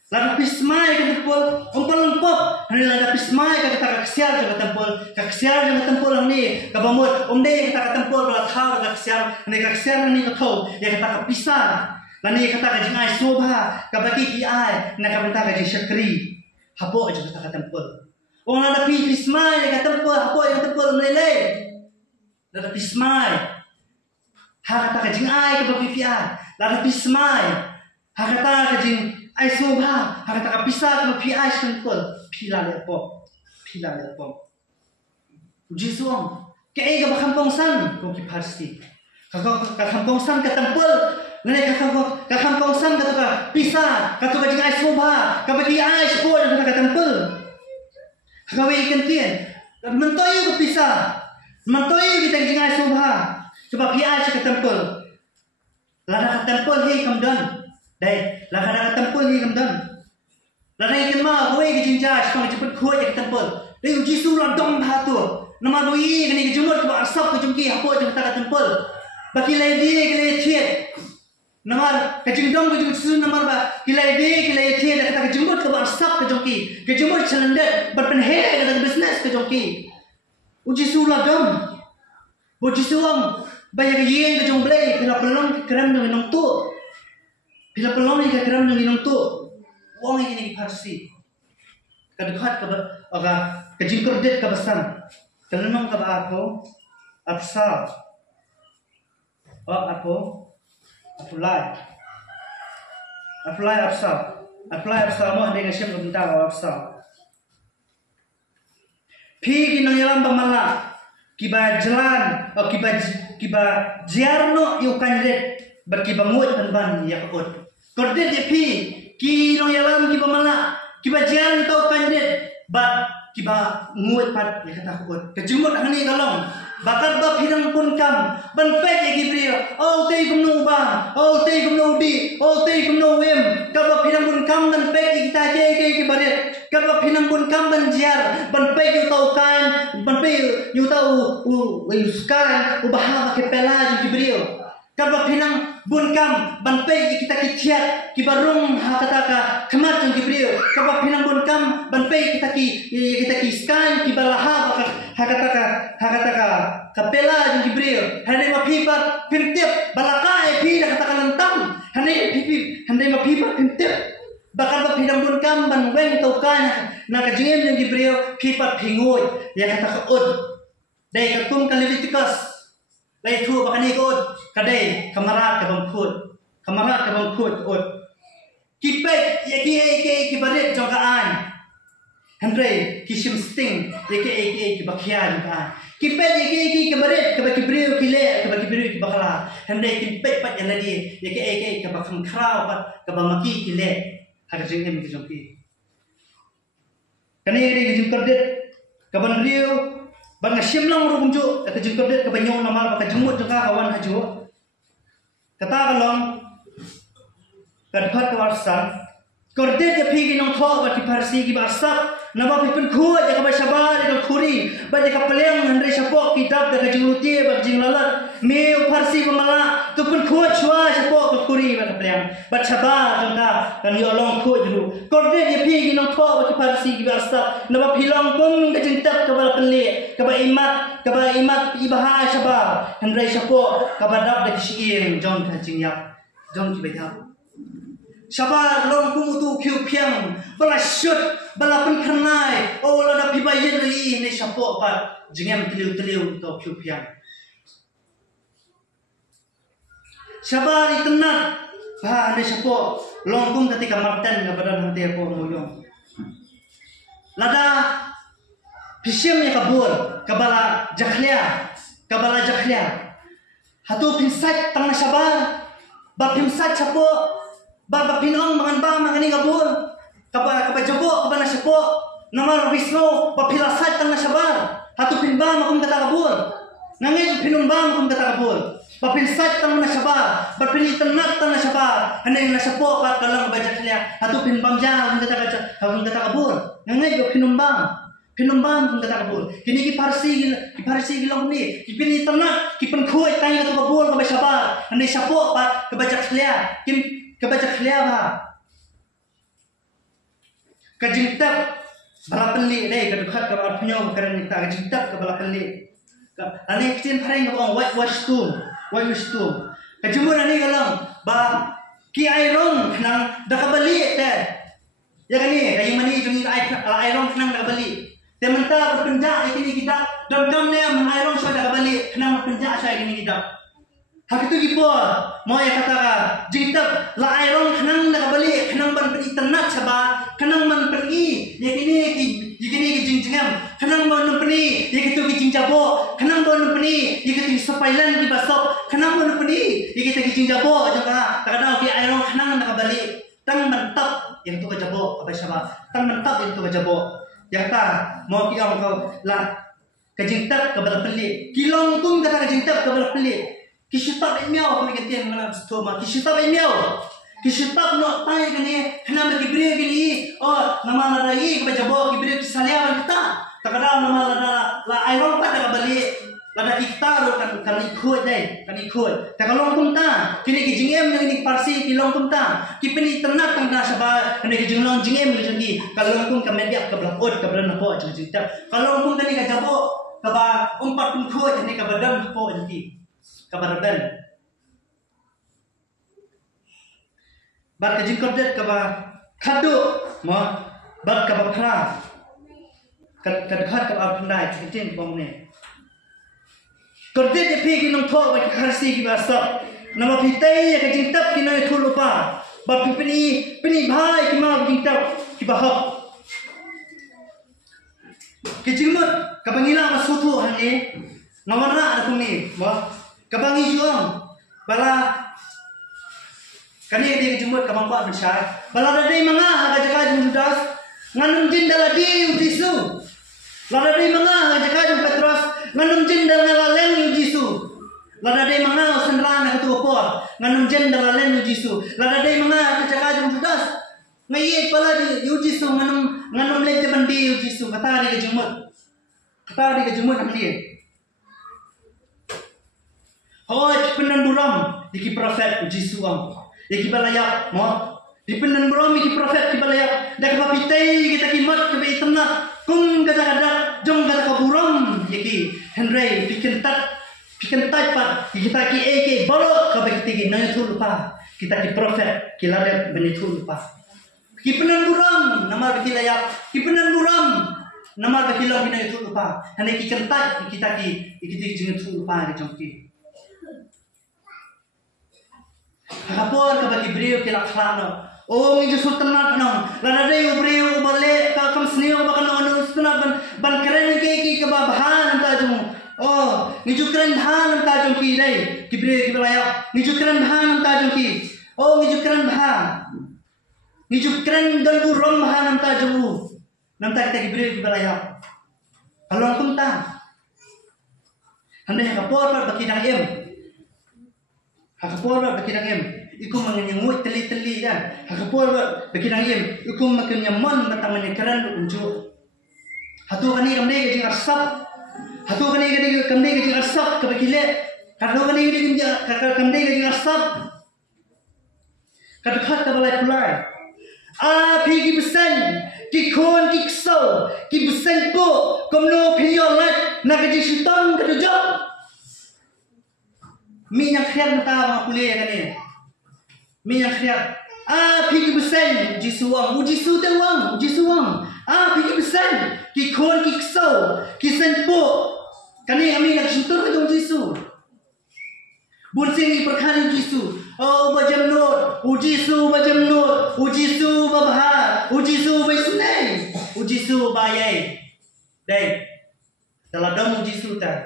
Lada pismai ke tempol, umpalang pop. Hani lada pismai ke kata kaksiar ke tempol, kaksiar ke tempol ni kabamut. Umde kata tempol bala thau kaksiar, hani kaksiar ni kathau, ya kata pisah. Lani kata kajingai sobha, kabaki ki ai, na kabenta kaji syakri. Hapo aja kata tempol. Wong lada pismai ke tempol, hapo ke tempol melele. Lada pismai. Ha kata kajingai kabaki ki ai, lada pismai. Ha kata kajing ai sobha hakata kapisa ko pi ai sempol pila le po uji suang ke ai ga kampung san ko ki Parsi ka kampung san ka tempel ngene ka kampung san ka pisa ka to ka ai sobha ka bagi ai spo ka tempel ka we kentien mentoy ko pisa mentoy kita ai sobha coba pi ai ka tempel lada ka tempel he kamdan Dai, lakada tempel ni kamdan. Ladai kema koi ke jinja, sepang cepet koi ke tempel. Dai uji sulan dong hatu. Nama doi kini ke jumur ke asap ke jumki hapo jumta ke tempel. Baki lai dia ke lai tiet. Nama ke jingdong ke jumsu nama ba kilai dia ke lai tiet kata ke jumur ke asap ke jumki. Ke jumur celendet berpenhe kata ke business ke jumki. Uji sulan dong. Uji sulang bayar yen ke jumblai bila pelong ke kerem dengan tu. Bila pelong ni keram nang inong tu, wong ini Parsi. Kadukhat ka ba kajingkor det ka basan. Tanong ka ba ako? Apsa. Ako apply apsa mo hindi ka siya magbinta apsa. Pigi nang yalam bamala kiba jalan o kiba jiarno yu kandet berkibangut ban yakut. Kordet pi ki nong yalam ki pamala ki bajian tau kandet ba ki ba nguat pat ya kata kut kejumut hani kalong bakar ba pirang pun kam ban pet ya gibrio oh tei gumno ba oh tei gumno di oh tei gumno wem ka ba pirang pun kam ban pet kita ke baret ka ba pirang pun kam ban jiar ban pet yu tau kan ban pet yu tau uskan ubahaba ke pela gibrio Kaba pinang bunkam banpei kita kiat kibarung hakataka kemat jong kibrio kaba pinang bunkam banpei kita ki skan kibalaha hakataka kapela jong kibrio hande ma pipa pimtip balaka pi hakataka lantang hande ma pipa pimtip bakal ba pinang bunkam ban weng taukan na kajengem jong kibrio pipa pingoy ya kataka od dai katum kalivitikas lai thu bakani ko kadai kamarat ka bang phut ot kipet ki baret jogaan handre kishim sting ki bakhian ka kipet ki baret ka bakibrio kile ka bakibrio ki bakala handre kipet pat yana di ka bakhang khrao pat ka bamaki kile har jengem ki jongki kani ri jim tardet ka ban rio ban ngasim lang ru bunju ka jim tardet ka banyo namal ka jemut jaka kawan haju kata kalong kadhat kawarsan kordet ya phigi nong tho ba ki farsi ki barsak naba pipin khu ja ka ba shabar ka khuri ba ja ka peleng handre sapok kitab da ka jingluti ba jinglalat me farsi ba mala tu pun khu chwa sapok ka khuri ba ka peleng ba shabar jangka kan yo long khu jru kordet ya phigi nong tho ba ki farsi ki barsak naba philong pun ka jingtap ka ba pele ka ba imat ibaha shabar handre sapok ka ba dap da kishir jong ka jingyap jong ki ba Sabar long kumutu kiu piang bala shut bala pen khanai o la da piba yen ri ne sapo pa jingem tliu to kiu piang sabar itenat ba ne sapo long kum ketika marten na badan hante ko moyong lada pisim ya kabur kabala jakhlia hatu pinsat tang sabar ba pinsat sapo Baba pinong mangan ngabul kapa jabo kapa nasapo namal wisno papilasat tang nasabar hatu pinba makum kata kabul nangin pinumba makum kata kabul papinsat tang nasabar papilitan nat tang nasabar hanay nasapo pat kalang bajak niya hatu pinbang ja makum kata kabul nangin pinumba makum kata kabul kini ki parsi gilang ni kipinitan nat kipen khuy tang kata kabul kapa sabar hanay sapo pat kabajak niya kebaca khliaba kajingtap bala pelli dai kadukhat ka arpunyo karan kita kajingtap ka bala pelli ani kitin pharing ka bang washtum kajumun ani galang ba ki airong nang dakabali te ya kani kayi mani jungi airong nang dakabali te menta berpenja ikini kita dam ne airong sa dakabali nang berpenja sa ikini kita hak itu gipo mau ya kata jingtap la airong kanang nakabali kanang ban peni tenat saba kanang man peni ya kini ki jingjingam kanang ban peni ya kitu ki jingjabo kanang ban peni ya kitu sapailan ki basop kanang ban peni ya kitu ki jingjabo jaka kadang ki airong kanang nakabali tang mantap yang tu kajabo apa saba tang mantap yang tu kajabo ya kata mau ki ang kau la kajingtap kabala peli kilong tung kata kajingtap kabala peli Kishitab imiao kami ketian mana stoma kishitab imiao kishitab no tai kani hana magibrio gini oh nama lada i kebajabo gibrio kisaliawan kita takada nama lada la iron pada kabali lada kita kan ikut takalong kumta kini kijingem yang ini parsi kilong kumta kipini tenat tang na saba kani kijinglong jingem jadi kalong kum kamedia kablakot kablan po jingta kalong kum kani kajabo kaba umpat kum khuat jadi kabadam po jadi kabarban bat kajing kordet kaba khadu mo bat kaba khra kadkhat kaba phandai chitin bomne kordet e phi ginong tho ba kharsi ki basa nama pitai ya kajing tap kinoi thulupa bat pini bhai ki ma kajing tap ki bahak kajing mot kabangila masutu hange nawarna akuni mo kabangi juang bala kani dia jumut kabang buat besar bala dadai manga haga jaka judas nganum jin dala di ujisu la dadai manga haga jaka jum petros nganum jin dala lalen ujisu la dadai manga senrana ketua por nganum jin dala lalen ujisu la dadai manga haga jaka jum judas ngai pala di ujisu nganum lente bandi ujisu kata dia jumut amni Hoj penanduram iki prophet Jisu ang. Iki balaya mo. Dipenan brom iki prophet ki balaya. Dak papitai kita kimat ke itna. Kung kada-kada jong kada kaburam iki Henry pikentat pa kita ki eke balo ka bakiti na tul pa. Kita ki prophet ki lada benitul pa. Ki penan buram nama bakilaya. Ki penan buram nama bakilang kina tul pa. Hane ki kentat kita ki jing tul pa ki jong ki. Kapor ka bagi brio ki laklano. Oh, itu sultan nang. Lada dai brio bale ka kam sneo ba kana anu sultan ban keren ke babahan ta jung. Oh, niju keren han ta jung ki dai. Ki brio ki balaya. Niju keren han ta jung ki. Oh, niju keren bah. Niju keren dan buram han ta jung. Nam ta kita ki brio ki balaya. Along kum ta. Handai kapor pa baki dang em. Hakapor ba baki dang em. Iku mengenyangut teli-teli kan. Hakapor ba baki dang em. Iku mengenyaman batang menekaran unjuk. Hatu kani kamne ke jing asap. Hatu kani kamne ke jing asap ke bakile. Hatu kani kamne ke jing asap. Kadakhat ka balai pulai. Pigi besan ki kon ki kso ki besan po komno pinyo lat nagaji sultan kadujak. Minyak khiat mata mga kuliah kani. Minyak khiat. Pigi besan jisuang ujisuang. Pigi besan ki kon ki kso ki sen po kani kami nagaji sultan kadung jisu. Bunsing perkara jisu. Oh bajamnut, ujisu bajamnut, ujisu babha, ujisu baisnai, ujisu bayai. Dai. Dalam dom ujisu ta.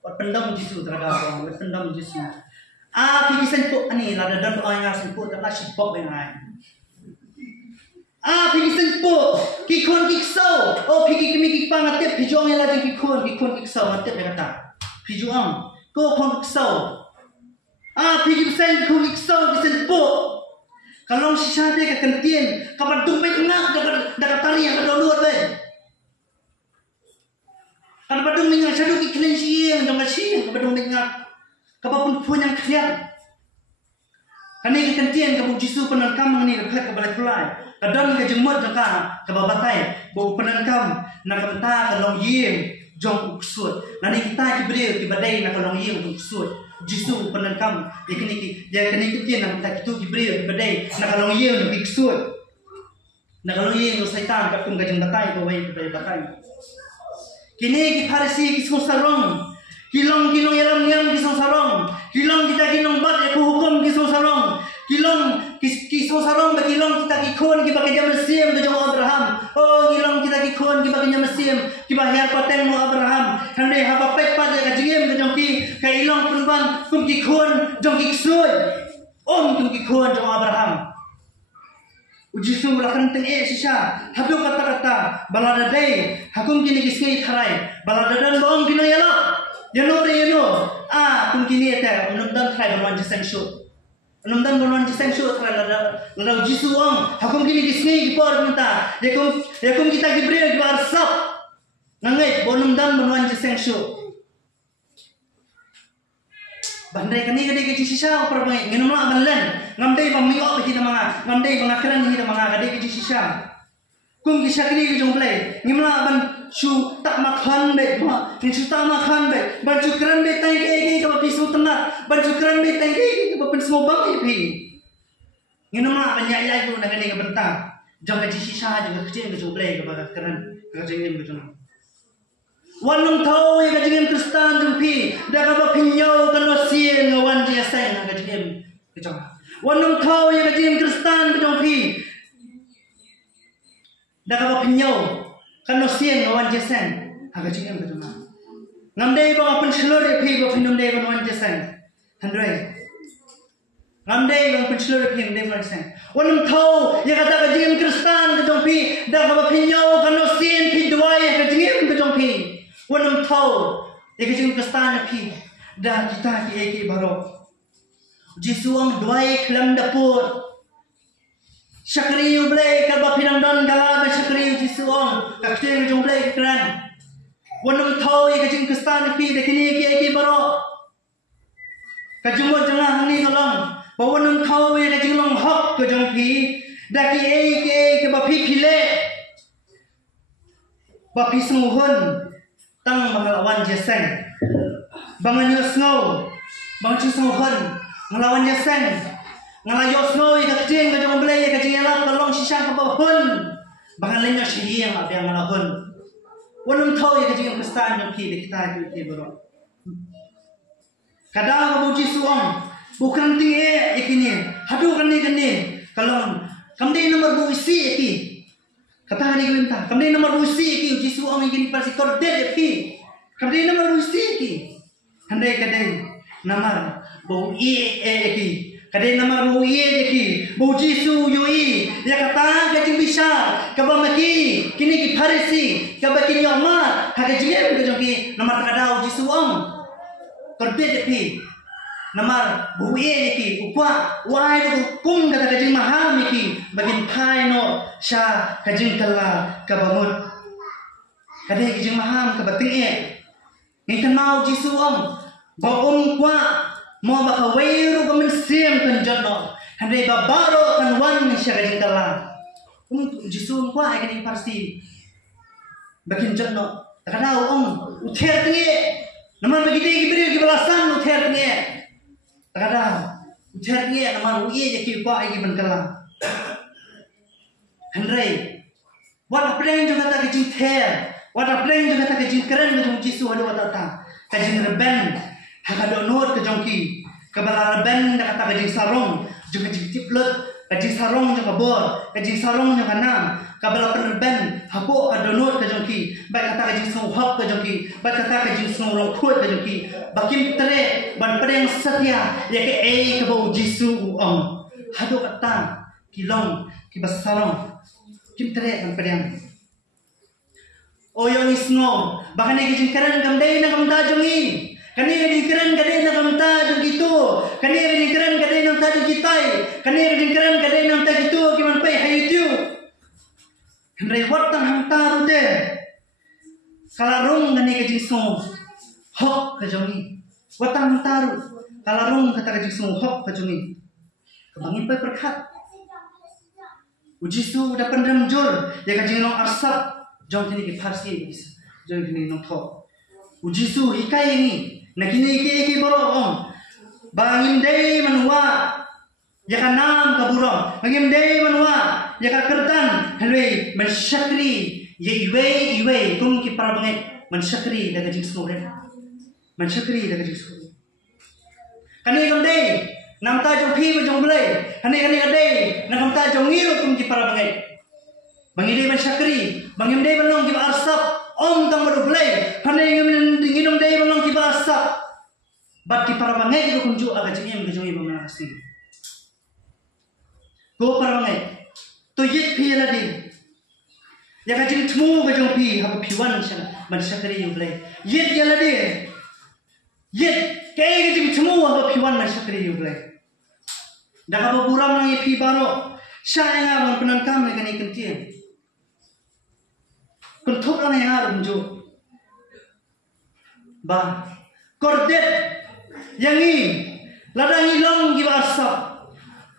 Wat pendam ujisu terhadap orang, wat pendam ujisu. Pergi senpuk ani lada dom orang senpuk tak lah sipok bengai. Pergi senpuk, kikon kikso. Oh pergi kami kipang atep pijong yang lagi kikon kikso atep kata. Pijong, ko kon kikso. Pergi pesan ku ikso pesan po. Kalau sisa dia ke kentien, kapan tumpeng ngak dapat tali yang ada luar ben. Kapan padung minyak sadu ki klen siang dong siang kapan tumpeng ngak. Kapan pun yang kalian. Kani ke kentien ke bujisu penangkam ni ke ke balai kulai. Kadang ke jemut jaka ke babatai, bu penangkam nak kenta kalong yiem jong uksud. Nani kita ki beri ki badai nak kalong yiem uksud. Jisu penangkam dia kini kita nak kita itu diberi badai nak kalau ia nak biksud nak kalau ia nak syaitan kapung kajeng batai bawai batai kini kita Parsi kisah sarong kilong yalam niam kisah sarong kilong kita kilong bat aku hukum kisah sarong kilong kisah sarong bakilong kita kikon kita pakai jam siam ke jong Abraham. Oh kilong kita kikon kita pakai jam siam kita hayar paten mo Abraham handai haba pet pada kajiem ke jong ki kailong perban kum kikon jong kiksud tum kikon jong Abraham. Uji su lakan teng sisa hadu kata-kata balada dai hakum kini kisngai tharai balada dan bong kino yalo yano kum kini eta undan tharai balwan jisang shoot Nonton bonon jiseng shoot lada jisu ang hakum kini kisngi kipor minta yakum kita gibril kibar sap nangai bonon dan bonon jiseng shoot bandai kani gede ke sisa perbangai nginum la banlen ngamdai pamiok kita manga ngamdai pangakran kita manga gede ke sisa kum kisakri ke jongplay ngimla ban su tak makan be ma ni su tak makan be ban cukran be tai ke ka pisu tenat ban cukran be tai ke ka pen semua bang pi nginum la ban yai tu na gede ke bentang jong ke sisa jong ke kecil ke jongplay ke pangakran ke jengem ke jong wanung tau ya ke jengem kristan jong pi da ka pinyau kan wasien ngawan dia sang ke jengem ke jong wanung tau ya ke jengem kristan ke jong pi dah kau penyau kan nosian ngawan jesen agak cingam betul mah ngamdai bang apa selur ya pi bang minum dai bang ngawan jesen handai ngamdai bang selur ya pi ngawan jesen wanam thau ya kata kajingam Kristan kajong pi dah kau penyau kan nosian pi dua ya kajingam kajong pi wanam thau ya kajingam Kristan ya pi dah kita ki baru jisuang dua kelam dapur Syakriu blay kalba pinang don gala be syakriu jisuong kakte jong blay kran wanam thau ye kajing Kristan pi de kini ki baro Kajumot jangan ni tolong. Bawa nang kau ye kajing long hok ke jong pi. Daki ke bapi pile. Bapi senguhun. Tang mengelawan jeseng. Bangan yosngo. Bang ci senguhun. Ngelawan jeseng. Ngelayo snow ye kajing ke jong belai ye kajing elak tolong sisang ke bahun. Bangan lainnya siyang apa yang ngelahun. Wanang kau ye kajing kestaan jong pi kita ke bro. Kadang kamu Yesus bukan dia ikini, hadu kani kalau kamde nomor buisi iki, kata hari minta, kamde nomor buisi iki Yesus ikini pasti korde iki, kamde nomor buisi iki, kadang nama bu iki, kadang nama bu iki, bu Yesus yui, ya kata kacing bisa, kaba maki, kini ki Farisi, kaba kini amat, hakajiem kajoki nama kadang Yesus Kordit pi namar buye ki upwa wai ko kum kata kajing maham ki bagin phai no sha kajing kala kabamut kade kajing maham ka bating ngi kanau Jisu ba kwa mo ba ka weiru ka min sim kan jotno hande ba baro kan wan sha kajing kala Jisu kwa ai kani parsi bagin jotno kadau uther tinge Namar begitu beri balasan uther ni, kadang uther ni namar uye jadi apa lagi berkelang. Henry, what apa yang juga tak kecil ter, what apa yang juga tak kecil keren macam Yesus ada apa tak, kecil reben, hakado nur kejongki, kebala reben dah kata kecil sarong, juga kecil tiplut, kecil sarong juga bor, kecil sarong juga nam. Kabala penerben hapo kadonot kajongki baik kata kajing sauhap kajongki baik kata kajing saurong kuat kajongki bakim tere ban pedeng setia ya ke kabau Jisu hado kata kilong kibasarong kim tere ban pedeng oyong isno bahkan kajing keren kamdai na kamda jongi kani kajing keren kadai na kamda jongi tu kani kajing keren kadai na kamda jongi tai kani kajing keren kadai na kamda gitu kiman pai hayu Henry watang hantar ude, kalarung gani kajing song hok kajongi, watang hantar kalarung kata kajing song hok kajongi, kebangin pai perkat, ujisu udah pendam jor, ya kajing nong arsap, jom kini ki Farsi, jom kini nong thok, ujisu ikai ini, nak kini iki borong, bangin day manwa, ya kanam kaburong, bangin day manwa. Ya kertan, helwe mensyakri, ya iwe, kum ki para banget mensyakri dah kajing semua, mensyakri dah kajing semua. Kani kamdai, nam ta jong pi jong belai, kani kadai, nam ta jong ngiru kum ki para banget. Bangide mensyakri, bangide belong ki arsap, tang baru belai, kani ngidom dai belong ki arsap. Bat ki para banget itu kum ju aga jeng kajong ibu mengasih. Go para banget. To yit pi ladi, ya kajing temu kajong pi haba piwan shan mensyakri yublay. Yit ya ladi, yit kaya kajing temu haba piwan mensyakri yublay. Dah haba buram nang pi baro, sya yang abang penangkam ni kani kentian. Kuntuk lang yang abang jo. Ba, kordet yang ini, ladang ilong giba asap,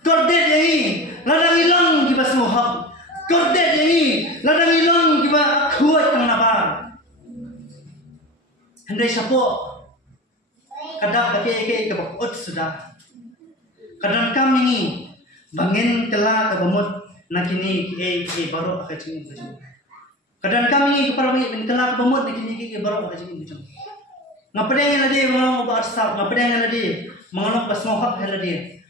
kordet yang ini. Ladang ilang kiba semuhap, kordet ini. Ladang ilang kiba kuat kang nabar. Henday sapo, kadang pakai kiba ut sudah. Kadang kami ini bangin telah kabamut nakini baru akacing kacing. Kadang kami ini kepada bangin telah kabamut nakini baru akacing kacing. Ngapain yang lagi mengalami barsap, ngapain yang lagi mengalami semuhap lagi.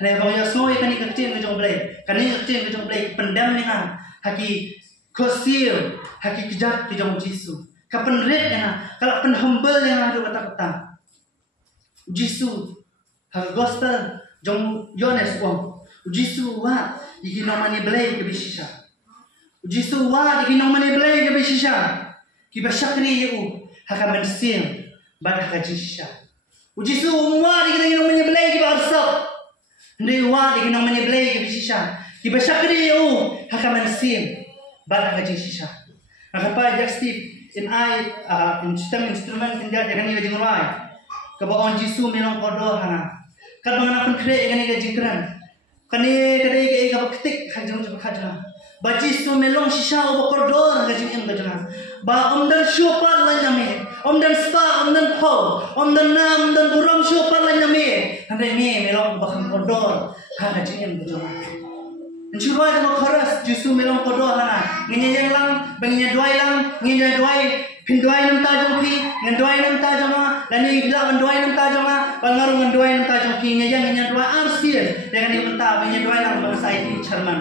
Hanya bangsa semua ikan kecil kejong belai, kecil kejong belai pendam dengan haki kosil, haki kejat kejong Jisu. Kapan red dengan kalau pen humble yang ada kata-kata Jisu, haki gospel jong Yohanes Jisu wa iki namanya belai kebisisa. Jisu wa iki namanya belai kebisisa. Kiba syakri yu haka mensin bad haka jisisa. Jisu wa iki namanya belai kiba arsap. Hindi wa di namanya belai ke bisisa. Kiba syakri yu haka mensin bad haka jisisa. Nakapa Steve in I instrument kinja jangan ni jengrai. Kabaon Jisu minong kodo hana. Kan bangan apun kre kani ka jingkran. Kani kadai ka ka ketik khajang jong khajang. Ba Jisu melong shisha o kordor ka jing ka jang. Ba omdan shopar la nyame. Omdan spa omdan pho. Omdan nam omdan buram shopar la nyame. Handai me melong ba kham kordor ka jing ka jang. Encuba dengan keras justru melong kordor hana. Nginyang lang banginya duai lang nginya duai pinduai nam ta jong ki nganduai nam ta jong lani bila nganduai nam ta jong bangaru nganduai nam ta jong ki nginya duai arsier dengan ni mentah banginya duai lang bangsa ini Jerman.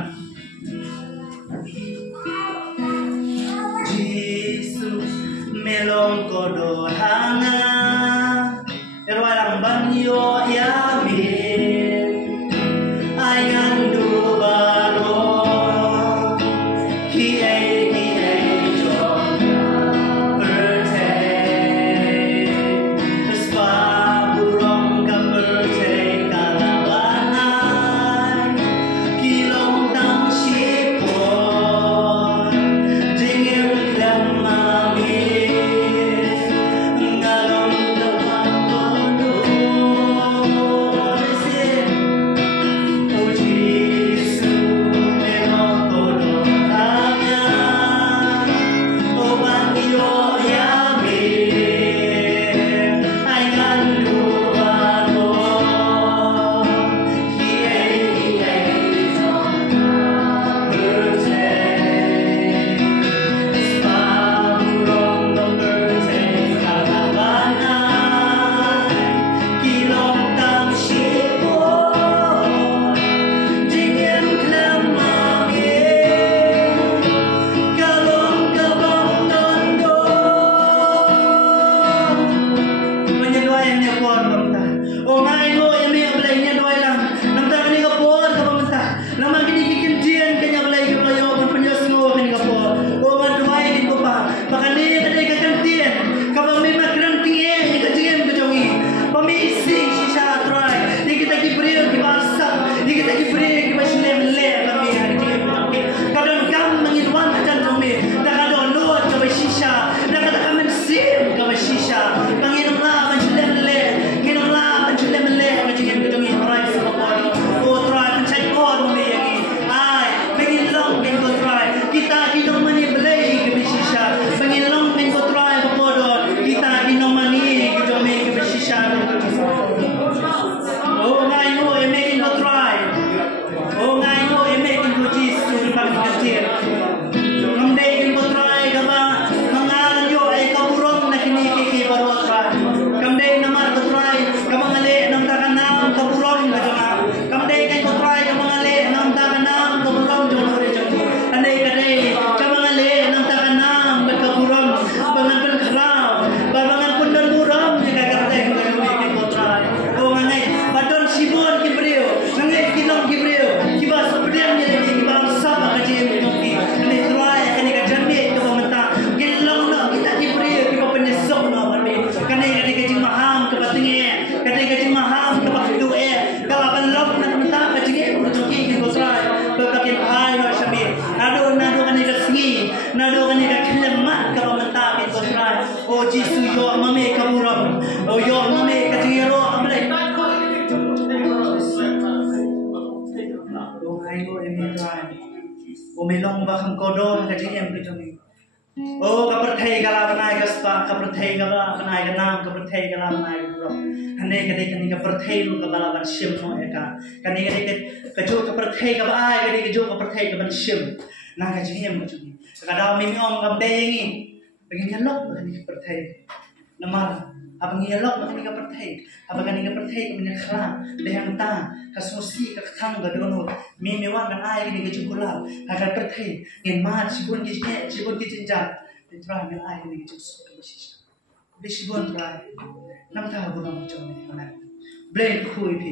Jesus melong kordor hana erwa lang banyo ya mi ayan du Oh Jisu yo mame kaburam. Oh yo mame kajiro amle. Oh ayo emitrai. Oh melong bakang kodon kajiem kajami. Oh kaperthai gala banai gaspa kaperthai gala banai ganam kaperthai gala banai bro. Hane kade kani kaperthai lu kabala ban shim no eka. Kani kade kajo kaperthai kabai kade kajo kaperthai kaban shim. Nang kajiem kajami. Kadang mimiong kamdengi. Bagi nyalok bagi pertai, nama abang nyalok bagi pertai, abang kani pertai kami nyakla, dehang ta, kasusi kakang gadono, mimiwan kan air ni kecukula, agar pertai, ngemat sibun kicin try mel air ni kecuk kebasisa, di sibun try, nam tahu bukan macam ni, mana, blame kui pi.